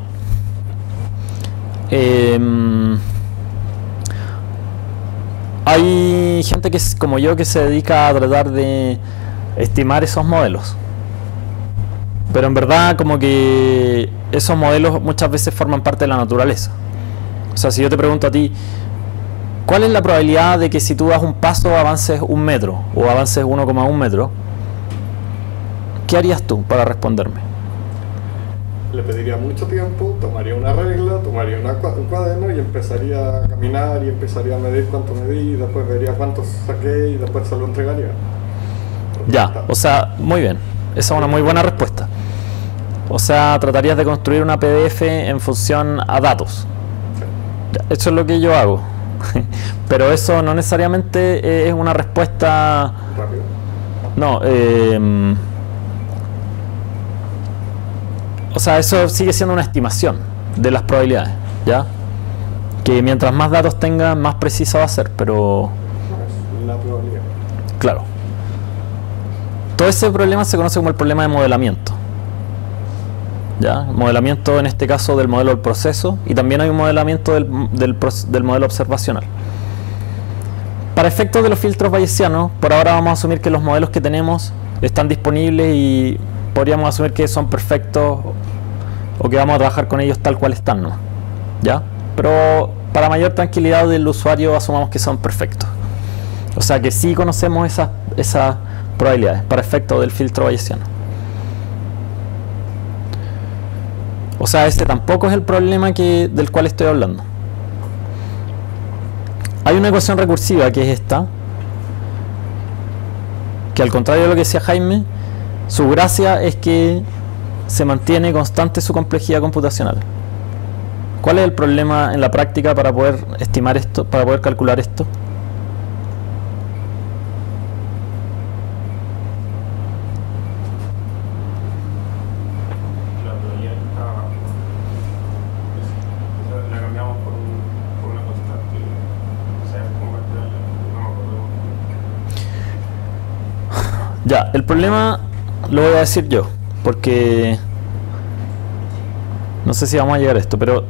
Hay gente que es como yo que se dedica a tratar de estimar esos modelos. Pero en verdad como que esos modelos muchas veces forman parte de la naturaleza. O sea, si yo te pregunto a ti, ¿cuál es la probabilidad de que si tú das un paso avances 1 metro o avances 1,1 metro? ¿Qué harías tú para responderme? Le pediría mucho tiempo, tomaría una regla, tomaría un cuaderno y empezaría a caminar y empezaría a medir cuánto medí, y después vería cuánto saqué y después se lo entregaría. Ya, o sea, muy bien. Esa es una muy buena respuesta. O sea, tratarías de construir una PDF en función a datos. Ya, eso es lo que yo hago. Pero eso no necesariamente es una respuesta... Rápido. No, o sea, eso sigue siendo una estimación de las probabilidades, ¿ya? Que mientras más datos tenga, más precisa va a ser, pero... Es la probabilidad. Claro. Todo ese problema se conoce como el problema de modelamiento. ¿Ya? Modelamiento en este caso del modelo del proceso, y también hay un modelamiento del modelo observacional. Para efectos de los filtros bayesianos, por ahora vamos a asumir que los modelos que tenemos están disponibles y podríamos asumir que son perfectos o que vamos a trabajar con ellos tal cual están, ¿no? ¿Ya? Pero para mayor tranquilidad del usuario asumamos que son perfectos. O sea que sí conocemos esas probabilidades para efectos del filtro bayesiano. O sea, este tampoco es el problema del cual estoy hablando. Hay una ecuación recursiva que es esta, que al contrario de lo que decía Jaime, su gracia es que se mantiene constante su complejidad computacional. ¿Cuál es el problema en la práctica para poder estimar esto, para poder calcular esto? La probabilidad está abajo. La cambiamos por una constante. O sea, como no me acuerdo. Ya, el problema lo voy a decir yo, porque no sé si vamos a llegar a esto, pero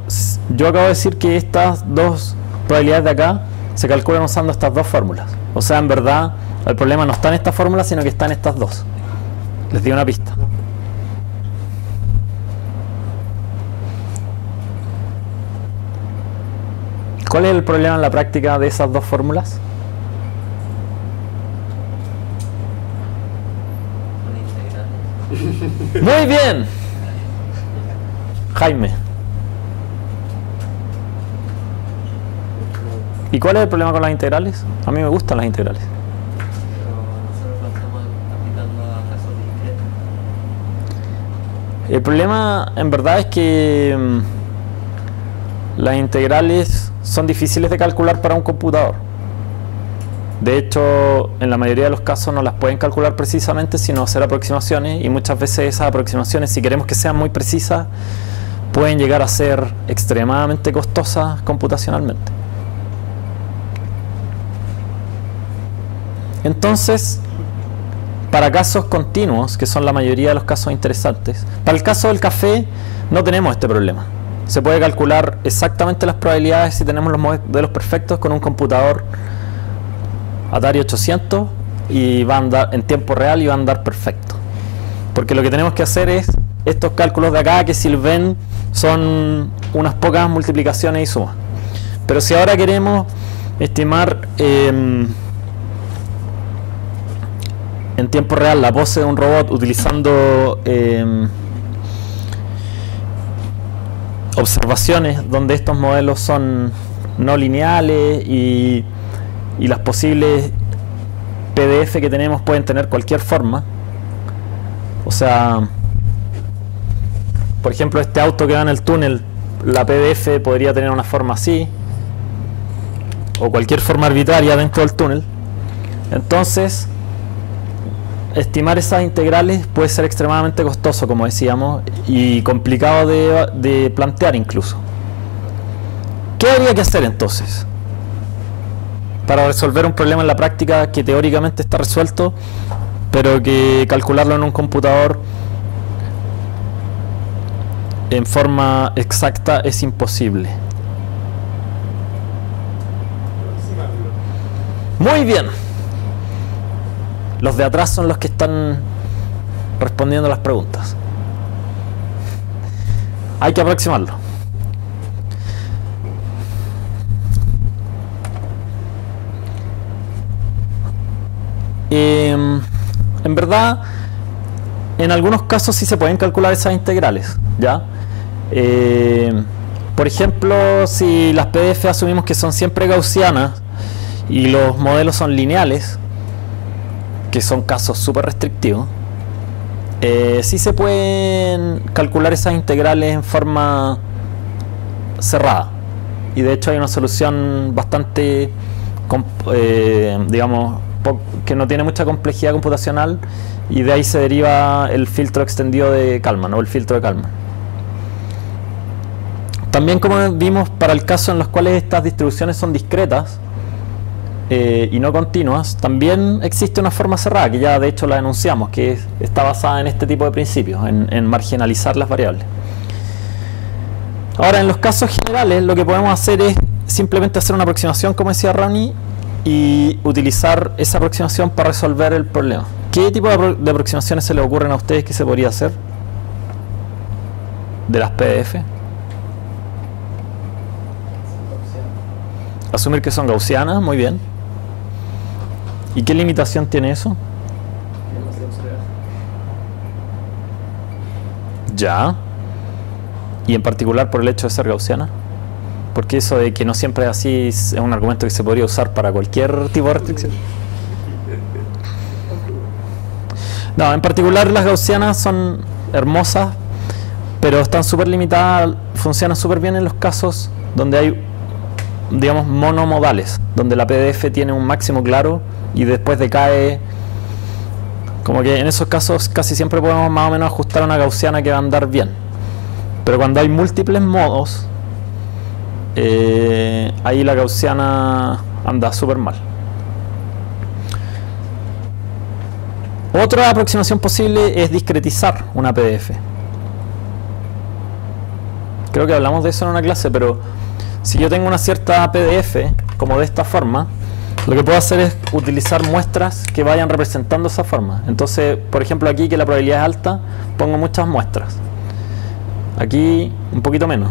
yo acabo de decir que estas dos probabilidades de acá se calculan usando estas dos fórmulas. O sea, en verdad, el problema no está en esta fórmula, sino que está en estas dos. Les di una pista. ¿Cuál es el problema en la práctica de esas dos fórmulas? Muy bien, Jaime. ¿Y cuál es el problema con las integrales? A mí me gustan las integrales. Pero nosotros lo estamos aplicando a casos discretos. El problema en verdad es que las integrales son difíciles de calcular para un computador. De hecho, en la mayoría de los casos no las pueden calcular precisamente, sino hacer aproximaciones, y muchas veces esas aproximaciones, si queremos que sean muy precisas, pueden llegar a ser extremadamente costosas computacionalmente. Entonces, para casos continuos, que son la mayoría de los casos interesantes, para el caso del café no tenemos este problema. Se puede calcular exactamente las probabilidades si tenemos los modelos perfectos con un computador Atari 800 y va a andar en tiempo real y va a andar perfecto. Porque lo que tenemos que hacer es estos cálculos de acá, que si ven son unas pocas multiplicaciones y sumas. Pero si ahora queremos estimar en tiempo real la pose de un robot utilizando observaciones donde estos modelos son no lineales y las posibles PDF que tenemos pueden tener cualquier forma. O sea, por ejemplo, este auto que va en el túnel, la PDF podría tener una forma así, o cualquier forma arbitraria dentro del túnel. Entonces, estimar esas integrales puede ser extremadamente costoso, como decíamos, y complicado de plantear incluso. ¿Qué habría que hacer entonces para resolver un problema en la práctica que teóricamente está resuelto, pero que calcularlo en un computador en forma exacta es imposible? Muy bien. Los de atrás son los que están respondiendo las preguntas. Hay que aproximarlo. En verdad, en algunos casos sí se pueden calcular esas integrales, ¿ya? Por ejemplo, si las PDF asumimos que son siempre gaussianas y los modelos son lineales, que son casos súper restrictivos, sí se pueden calcular esas integrales en forma cerrada. Y de hecho hay una solución bastante, digamos, que no tiene mucha complejidad computacional, y de ahí se deriva el filtro extendido de Kalman o el filtro de Kalman. También, como vimos, para el caso en los cuales estas distribuciones son discretas y no continuas, también existe una forma cerrada, que ya de hecho la enunciamos, que está basada en este tipo de principios, en marginalizar las variables. Ahora, en los casos generales, lo que podemos hacer es simplemente hacer una aproximación, como decía Ronnie, y utilizar esa aproximación para resolver el problema. ¿Qué tipo de aproximaciones se les ocurren a ustedes que se podría hacer de las PDF? Asumir que son gaussianas, muy bien. ¿Y qué limitación tiene eso? Ya. Y en particular por el hecho de ser gaussiana. Porque eso de que no siempre es así es un argumento que se podría usar para cualquier tipo de restricción. No, en particular las gaussianas son hermosas, pero están súper limitadas, funcionan súper bien en los casos donde hay, digamos, monomodales, donde la PDF tiene un máximo claro y después decae. Como que en esos casos casi siempre podemos más o menos ajustar una gaussiana que va a andar bien. Pero cuando hay múltiples modos, ahí la gaussiana anda súper mal. Otra aproximación posible es discretizar una PDF. Creo que hablamos de eso en una clase, pero si yo tengo una cierta PDF como de esta forma, lo que puedo hacer es utilizar muestras que vayan representando esa forma. Entonces, por ejemplo, aquí que la probabilidad es alta, pongo muchas muestras. Aquí un poquito menos.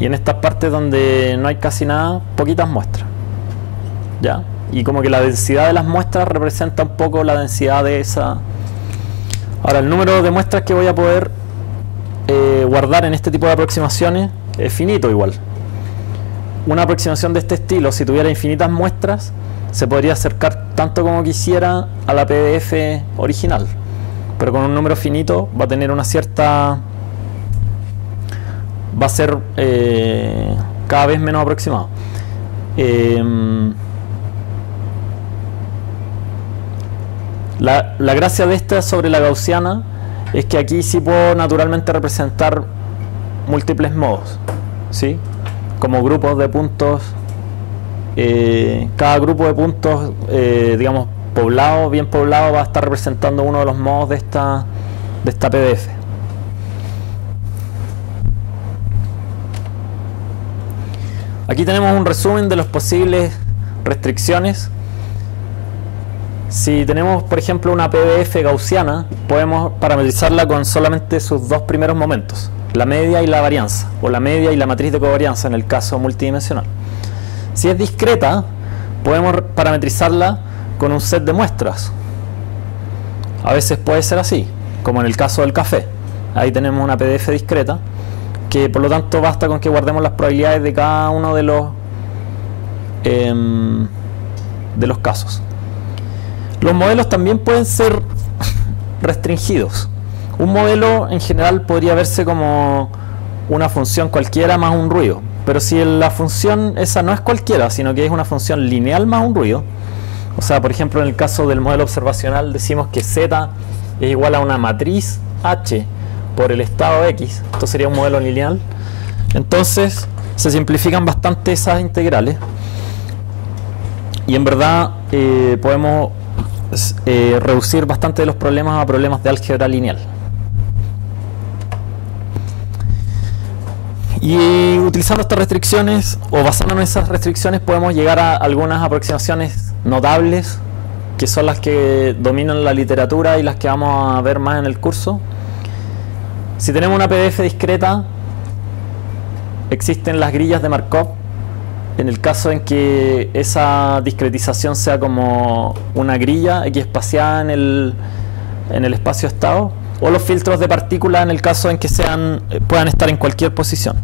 Y en estas partes donde no hay casi nada, poquitas muestras. ¿Ya? Y como que la densidad de las muestras representa un poco la densidad de esa. Ahora, el número de muestras que voy a poder guardar en este tipo de aproximaciones es finito igual. Una aproximación de este estilo, si tuviera infinitas muestras, se podría acercar tanto como quisiera a la PDF original. Pero con un número finito va a tener una cierta... va a ser cada vez menos aproximado. La gracia de esta sobre la gaussiana es que aquí sí puedo naturalmente representar múltiples modos, ¿sí? Como grupos de puntos. Cada grupo de puntos, digamos, poblado, bien poblado, va a estar representando uno de los modos de esta PDF. Aquí tenemos un resumen de las posibles restricciones. Si tenemos, por ejemplo, una PDF gaussiana, podemos parametrizarla con solamente sus dos primeros momentos, la media y la varianza, o la media y la matriz de covarianza en el caso multidimensional. Si es discreta, podemos parametrizarla con un set de muestras. A veces puede ser así, como en el caso del café. Ahí tenemos una PDF discreta, que por lo tanto basta con que guardemos las probabilidades de cada uno de los casos. Los modelos también pueden ser restringidos. Un modelo en general podría verse como una función cualquiera más un ruido, pero si la función esa no es cualquiera, sino que es una función lineal más un ruido, o sea, por ejemplo, en el caso del modelo observacional decimos que Z es igual a una matriz H por el estado X, esto sería un modelo lineal, entonces se simplifican bastante esas integrales y en verdad podemos reducir bastante de los problemas a problemas de álgebra lineal. Y utilizando estas restricciones o basándonos en esas restricciones podemos llegar a algunas aproximaciones notables que son las que dominan la literatura y las que vamos a ver más en el curso. Si tenemos una PDF discreta, existen las grillas de Markov en el caso en que esa discretización sea como una grilla X espaciada en el espacio estado, o los filtros de partículas en el caso en que puedan estar en cualquier posición.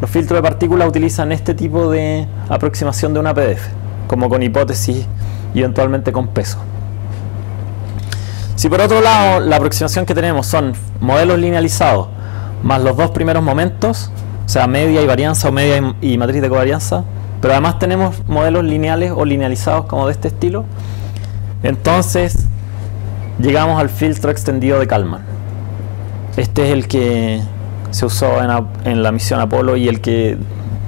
Los filtros de partículas utilizan este tipo de aproximación de una PDF, como con hipótesis y eventualmente con peso. Si por otro lado la aproximación que tenemos son modelos linealizados más los dos primeros momentos, o sea, media y varianza o media y matriz de covarianza, pero además tenemos modelos lineales o linealizados como de este estilo, entonces llegamos al filtro extendido de Kalman. Este es el que se usó en la misión Apolo y el que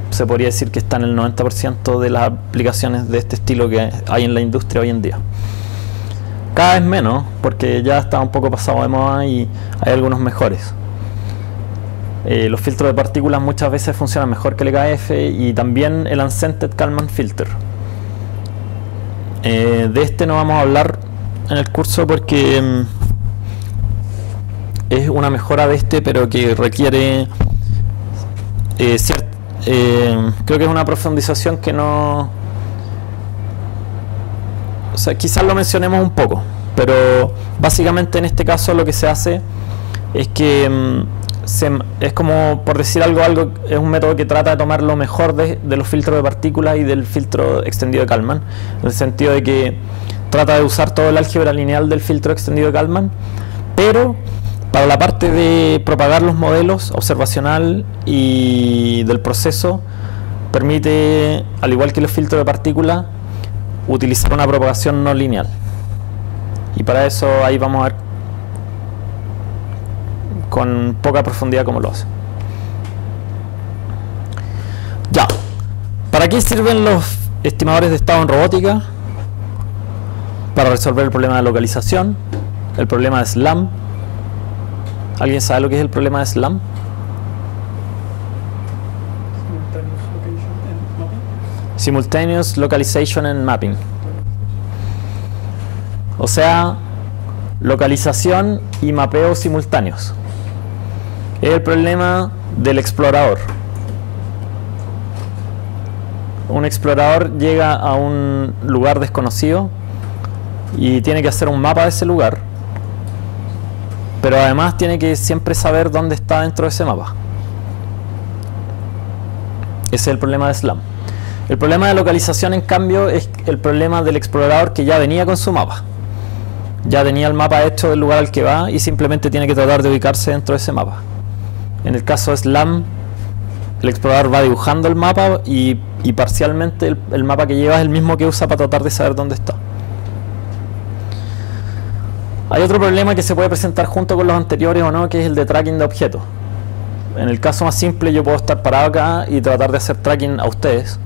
se podría decir que está en el 90% de las aplicaciones de este estilo que hay en la industria hoy en día. Cada vez menos, porque ya está un poco pasado de moda y hay algunos mejores. Los filtros de partículas muchas veces funcionan mejor que el EKF y también el Uncentered Kalman Filter. De este no vamos a hablar en el curso porque es una mejora de este, pero que requiere creo que es una profundización que no... O sea, quizás lo mencionemos un poco, pero básicamente en este caso lo que se hace es que es como, por decir algo, es un método que trata de tomar lo mejor de los filtros de partículas y del filtro extendido de Kalman, en el sentido de que trata de usar todo el álgebra lineal del filtro extendido de Kalman, pero para la parte de propagar los modelos observacional y del proceso permite, al igual que los filtros de partículas, utilizar una propagación no lineal. Y para eso ahí vamos a ver con poca profundidad cómo lo hace. Ya, ¿para qué sirven los estimadores de estado en robótica? Para resolver el problema de localización, el problema de SLAM. ¿Alguien sabe lo que es el problema de SLAM? Simultaneous Localization and Mapping. O sea, localización y mapeo simultáneos. Es el problema del explorador. Un explorador llega a un lugar desconocido y tiene que hacer un mapa de ese lugar, pero además tiene que siempre saber dónde está dentro de ese mapa. Ese es el problema de SLAM. El problema de localización, en cambio, es el problema del explorador que ya venía con su mapa. Ya tenía el mapa hecho del lugar al que va y simplemente tiene que tratar de ubicarse dentro de ese mapa. En el caso de SLAM, el explorador va dibujando el mapa y parcialmente el mapa que lleva es el mismo que usa para tratar de saber dónde está. Hay otro problema que se puede presentar junto con los anteriores o no, que es el de tracking de objetos. En el caso más simple, yo puedo estar parado acá y tratar de hacer tracking a ustedes.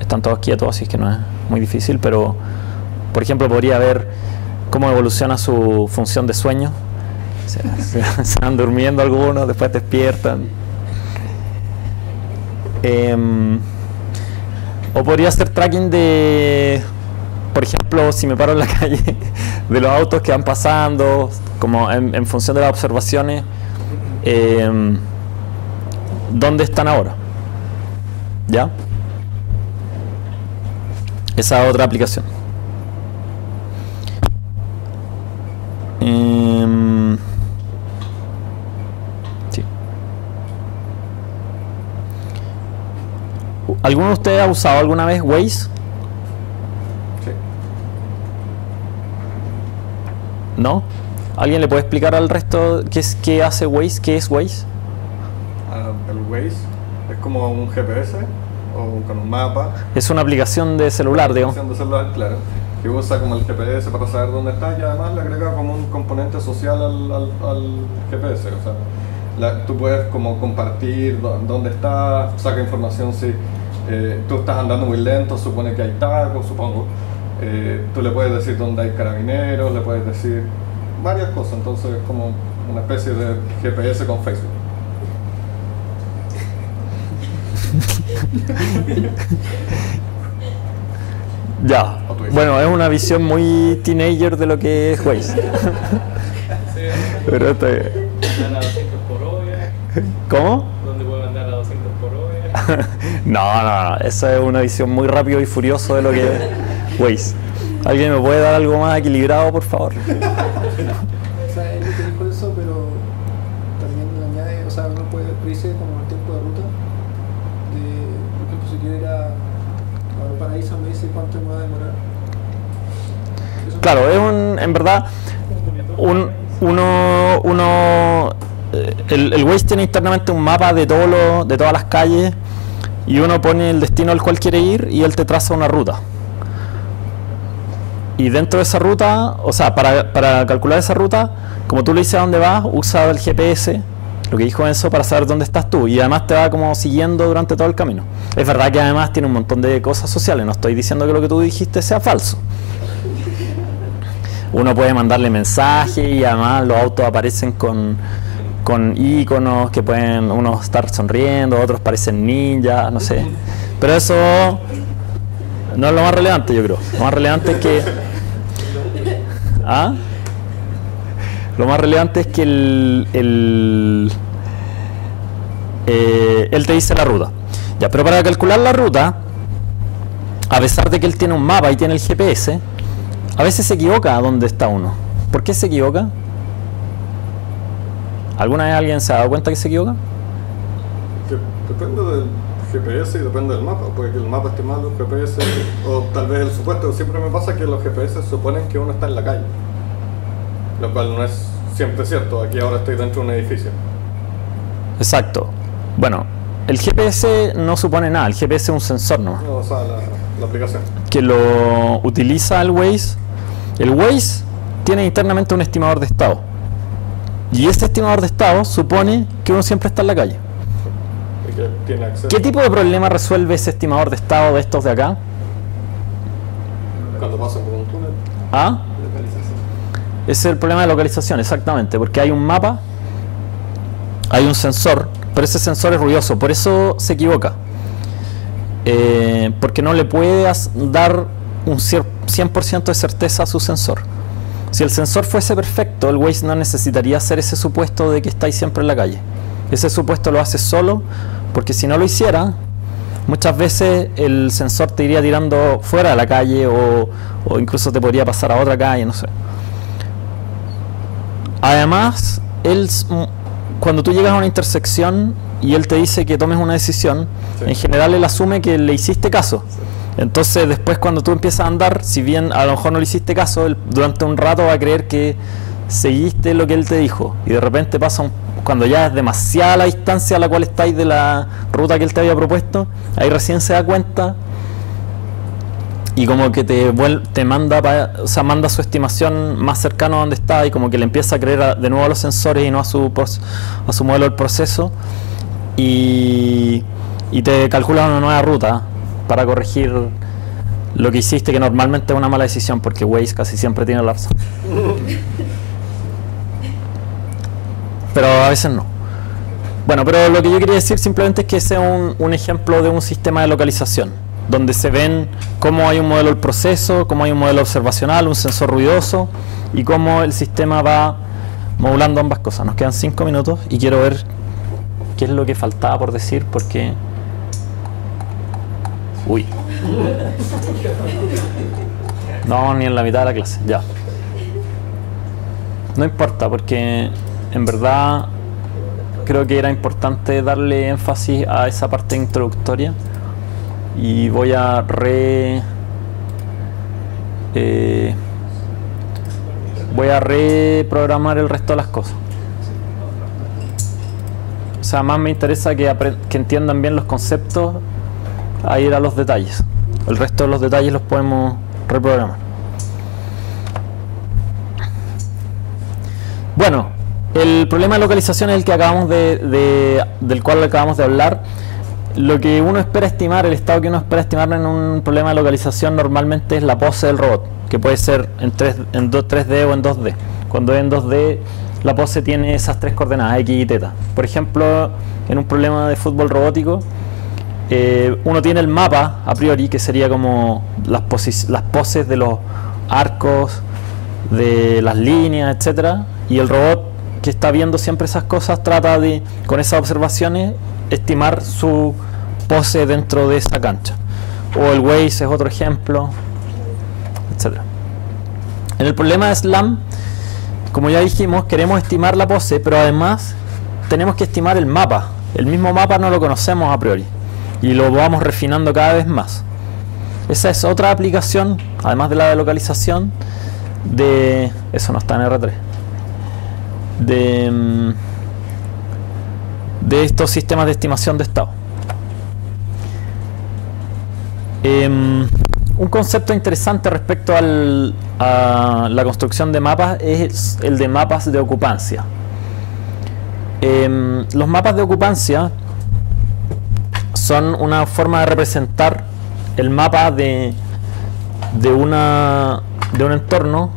Están todos quietos, así que no es muy difícil, pero por ejemplo podría ver cómo evoluciona su función de sueño. Se van durmiendo algunos, después despiertan. O podría hacer tracking de, por ejemplo, si me paro en la calle, de los autos que van pasando, como en función de las observaciones, dónde están ahora. ¿Ya? Esa es otra aplicación. Sí. ¿Alguno de ustedes ha usado alguna vez Waze? Sí. ¿No? ¿Alguien le puede explicar al resto qué hace Waze? ¿Qué es Waze? El Waze es como un GPS o con un mapa. Es una aplicación de celular, digamos. De celular, claro, que usa como el GPS para saber dónde está y además le agrega como un componente social al GPS. O sea, tú puedes como compartir dónde estás, saca información si tú estás andando muy lento, supone que hay tacos, supongo. Tú le puedes decir dónde hay carabineros, le puedes decir varias cosas, entonces es como una especie de GPS con Facebook. Ya, bueno, es una visión muy teenager de lo que es Waze. Pero Andar a 200 por hora. ¿Cómo? ¿Dónde puedo andar a 200 por hora? No, esa es una visión muy rápido y furioso de lo que es Waze. ¿Alguien me puede dar algo más equilibrado, por favor? O sea, él te dijo eso, pero también le añade, o sea, uno puede predecir como el tiempo de ruta. Por ejemplo, si quiero ir a Valparaíso, me dice cuánto me va a demorar. Claro, es en verdad, el Waze tiene internamente un mapa de todas las calles y uno pone el destino al cual quiere ir y él te traza una ruta. Y dentro de esa ruta, o sea, para calcular esa ruta, como tú le dices a dónde vas, usa el GPS, lo que dijo Enzo, para saber dónde estás tú. Y además te va como siguiendo durante todo el camino. Es verdad que además tiene un montón de cosas sociales. No estoy diciendo que lo que tú dijiste sea falso. Uno puede mandarle mensajes y además los autos aparecen con iconos que pueden unos estar sonriendo, otros parecen ninjas, no sé. Pero eso no es lo más relevante, yo creo. Lo más relevante es que... ¿Ah? Lo más relevante es que él te dice la ruta. Ya, pero para calcular la ruta, a pesar de que él tiene un mapa y tiene el GPS, a veces se equivoca a dónde está uno. ¿Por qué se equivoca? ¿Alguna vez alguien se ha dado cuenta que se equivoca? Que depende del GPS y depende del mapa. Puede que el mapa esté mal, el GPS, o tal vez el supuesto. Siempre me pasa que los GPS suponen que uno está en la calle, lo cual no es siempre cierto. Aquí ahora estoy dentro de un edificio. Exacto. Bueno, el GPS no supone nada. El GPS es un sensor, ¿no? No, o sea, la aplicación. Que lo utiliza el Waze. El Waze tiene internamente un estimador de estado. Y ese estimador de estado supone que uno siempre está en la calle. Y que tiene acceso. ¿Qué tipo de problema resuelve ese estimador de estado de estos de acá? Cuando pasan por un túnel. ¿Ah? Ese es el problema de localización, exactamente. Porque hay un mapa, hay un sensor, pero ese sensor es ruidoso, por eso se equivoca. Porque no le puedes dar un 100% de certeza a su sensor. Si el sensor fuese perfecto, el Waze no necesitaría hacer ese supuesto de que estáis siempre en la calle. Ese supuesto lo hace solo, porque si no lo hiciera, muchas veces el sensor te iría tirando fuera de la calle o incluso te podría pasar a otra calle, no sé. Además, cuando tú llegas a una intersección y él te dice que tomes una decisión, Sí. En general él asume que le hiciste caso. Sí. Entonces después cuando tú empiezas a andar, si bien a lo mejor no le hiciste caso, él durante un rato va a creer que seguiste lo que él te dijo. Y de repente pasa cuando ya es demasiada la distancia a la cual estáis de la ruta que él te había propuesto, ahí recién se da cuenta y como que te manda, manda su estimación más cercano a donde está y como que le empieza a creer de nuevo a los sensores y no a su modelo del proceso y te calcula una nueva ruta para corregir lo que hiciste, que normalmente es una mala decisión porque Waze casi siempre tiene la razón. Pero a veces no. Bueno, pero lo que yo quería decir simplemente es que ese es un ejemplo de un sistema de localización, donde se ven cómo hay un modelo del proceso, cómo hay un modelo observacional, un sensor ruidoso, y cómo el sistema va modulando ambas cosas. Nos quedan 5 minutos y quiero ver qué es lo que faltaba por decir, porque... Uy. No, ni en la mitad de la clase, ya. No importa, porque en verdad creo que era importante darle énfasis a esa parte introductoria y voy a reprogramar el resto de las cosas. O sea, más me interesa que entiendan bien los conceptos a ir a los detalles. El resto de los detalles los podemos reprogramar. Bueno, el problema de localización es el que acabamos del cual acabamos de hablar. Lo que uno espera estimar, el estado que uno espera estimar en un problema de localización normalmente es la pose del robot, que puede ser en 3D o en 2D. Cuando es en 2D, la pose tiene esas tres coordenadas, X y θ. Por ejemplo, en un problema de fútbol robótico, uno tiene el mapa a priori, que sería como las poses de los arcos, de las líneas, etcétera, y el robot que está viendo siempre esas cosas trata de, con esas observaciones, estimar su pose dentro de esa cancha. O el Waze es otro ejemplo, etcétera. En el problema de SLAM, como ya dijimos, queremos estimar la pose, pero además tenemos que estimar el mapa. El mismo mapa no lo conocemos a priori y lo vamos refinando cada vez más. Esa es otra aplicación, además de la de localización, de... eso no está en R3. De estos sistemas de estimación de estado. Un concepto interesante respecto a la construcción de mapas es el de mapas de ocupancia. Los mapas de ocupancia son una forma de representar el mapa de un entorno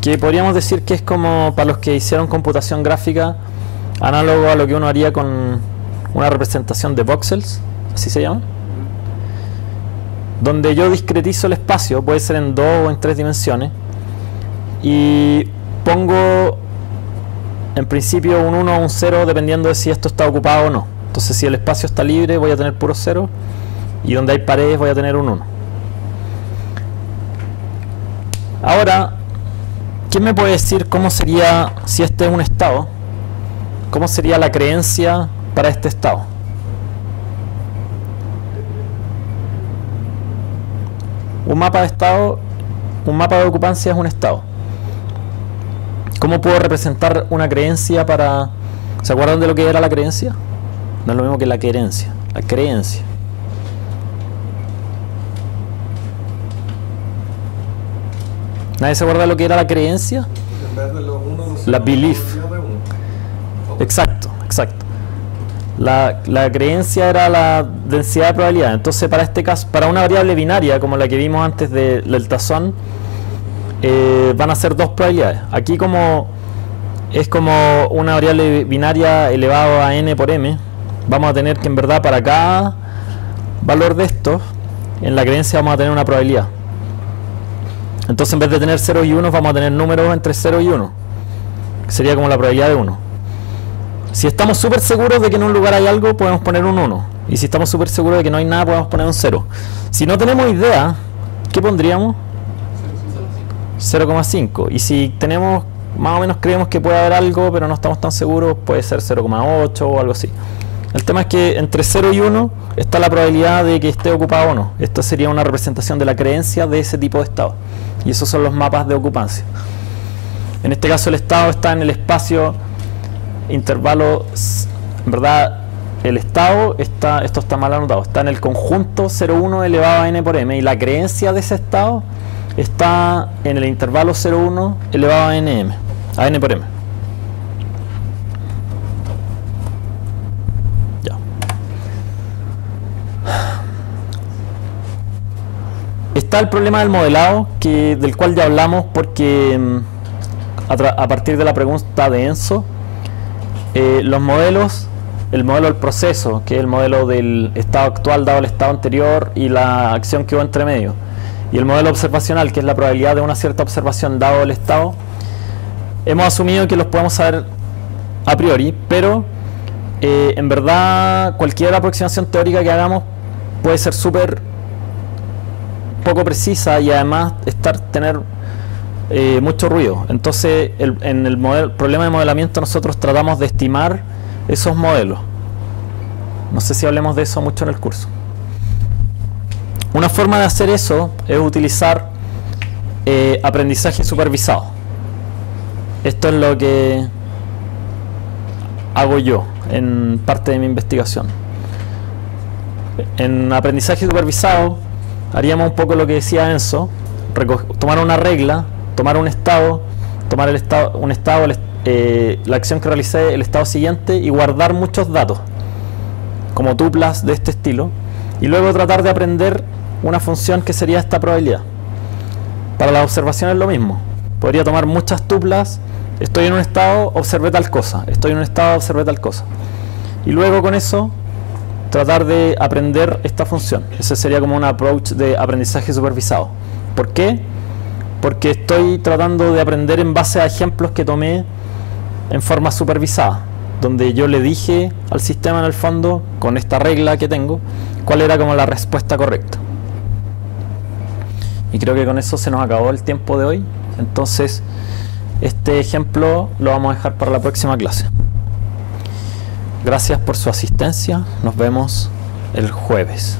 que podríamos decir que es como, para los que hicieron computación gráfica, análogo a lo que uno haría con una representación de voxels, así se llama, donde yo discretizo el espacio, puede ser en 2 o en 3 dimensiones, y pongo en principio un 1 o un 0 dependiendo de si esto está ocupado o no. Entonces, si el espacio está libre, voy a tener puro 0, y donde hay paredes voy a tener un 1. Ahora, ¿quién me puede decir cómo sería, si este es un estado, cómo sería la creencia para este estado? Un mapa de estado, un mapa de ocupancia es un estado. ¿Cómo puedo representar una creencia para... ¿Se acuerdan de lo que era la creencia? No es lo mismo que la querencia, la creencia. ¿Nadie se acuerda de lo que era la creencia? En vez de los unos, La belief. de uno. Exacto, exacto. La creencia era la densidad de probabilidad. Entonces, para este caso, para una variable binaria como la que vimos antes del tazón, van a ser 2 probabilidades. Aquí es como una variable binaria elevado a n por m, vamos a tener que en verdad para cada valor de estos, en la creencia vamos a tener una probabilidad. Entonces, en vez de tener 0 y 1, vamos a tener números entre 0 y 1, que sería como la probabilidad de 1. Si estamos súper seguros de que en un lugar hay algo, podemos poner un 1. Y si estamos súper seguros de que no hay nada, podemos poner un 0. Si no tenemos idea, ¿qué pondríamos? 0,5. Y si tenemos, más o menos creemos que puede haber algo, pero no estamos tan seguros, puede ser 0,8 o algo así. El tema es que entre 0 y 1 está la probabilidad de que esté ocupado o no. Esto sería una representación de la creencia de ese tipo de estado. Y esos son los mapas de ocupancia. En este caso el estado está en el espacio intervalo, en verdad el estado está, esto está mal anotado, está en el conjunto 0,1 elevado a n por m, y la creencia de ese estado está en el intervalo 0,1 elevado a n por m. Ya. está el problema del modelado, del cual ya hablamos porque a partir de la pregunta de Enzo, los modelos, el modelo del proceso, que es el modelo del estado actual dado el estado anterior y la acción que hubo entre medio, y el modelo observacional, que es la probabilidad de una cierta observación dado el estado, hemos asumido que los podemos saber a priori, pero en verdad cualquier aproximación teórica que hagamos puede ser súper poco precisa y además tener mucho ruido. Entonces en el problema de modelamiento nosotros tratamos de estimar esos modelos. No sé si hablemos de eso mucho en el curso. Una forma de hacer eso es utilizar aprendizaje supervisado. Esto es lo que hago yo en parte de mi investigación. En aprendizaje supervisado haríamos un poco lo que decía Enzo: tomar una regla, tomar un estado, tomar la acción que realicé, el estado siguiente, y guardar muchos datos como tuplas de este estilo, y luego tratar de aprender una función que sería esta probabilidad. Para la observación es lo mismo. Podría tomar muchas tuplas: estoy en un estado, observé tal cosa, estoy en un estado, observé tal cosa, y luego con eso tratar de aprender esta función. Ese sería como un approach de aprendizaje supervisado. ¿Por qué? Porque estoy tratando de aprender en base a ejemplos que tomé en forma supervisada, donde yo le dije al sistema en el fondo, con esta regla que tengo, cuál era como la respuesta correcta. Y creo que con eso se nos acabó el tiempo de hoy. Entonces este ejemplo lo vamos a dejar para la próxima clase. Gracias por su asistencia. Nos vemos el jueves.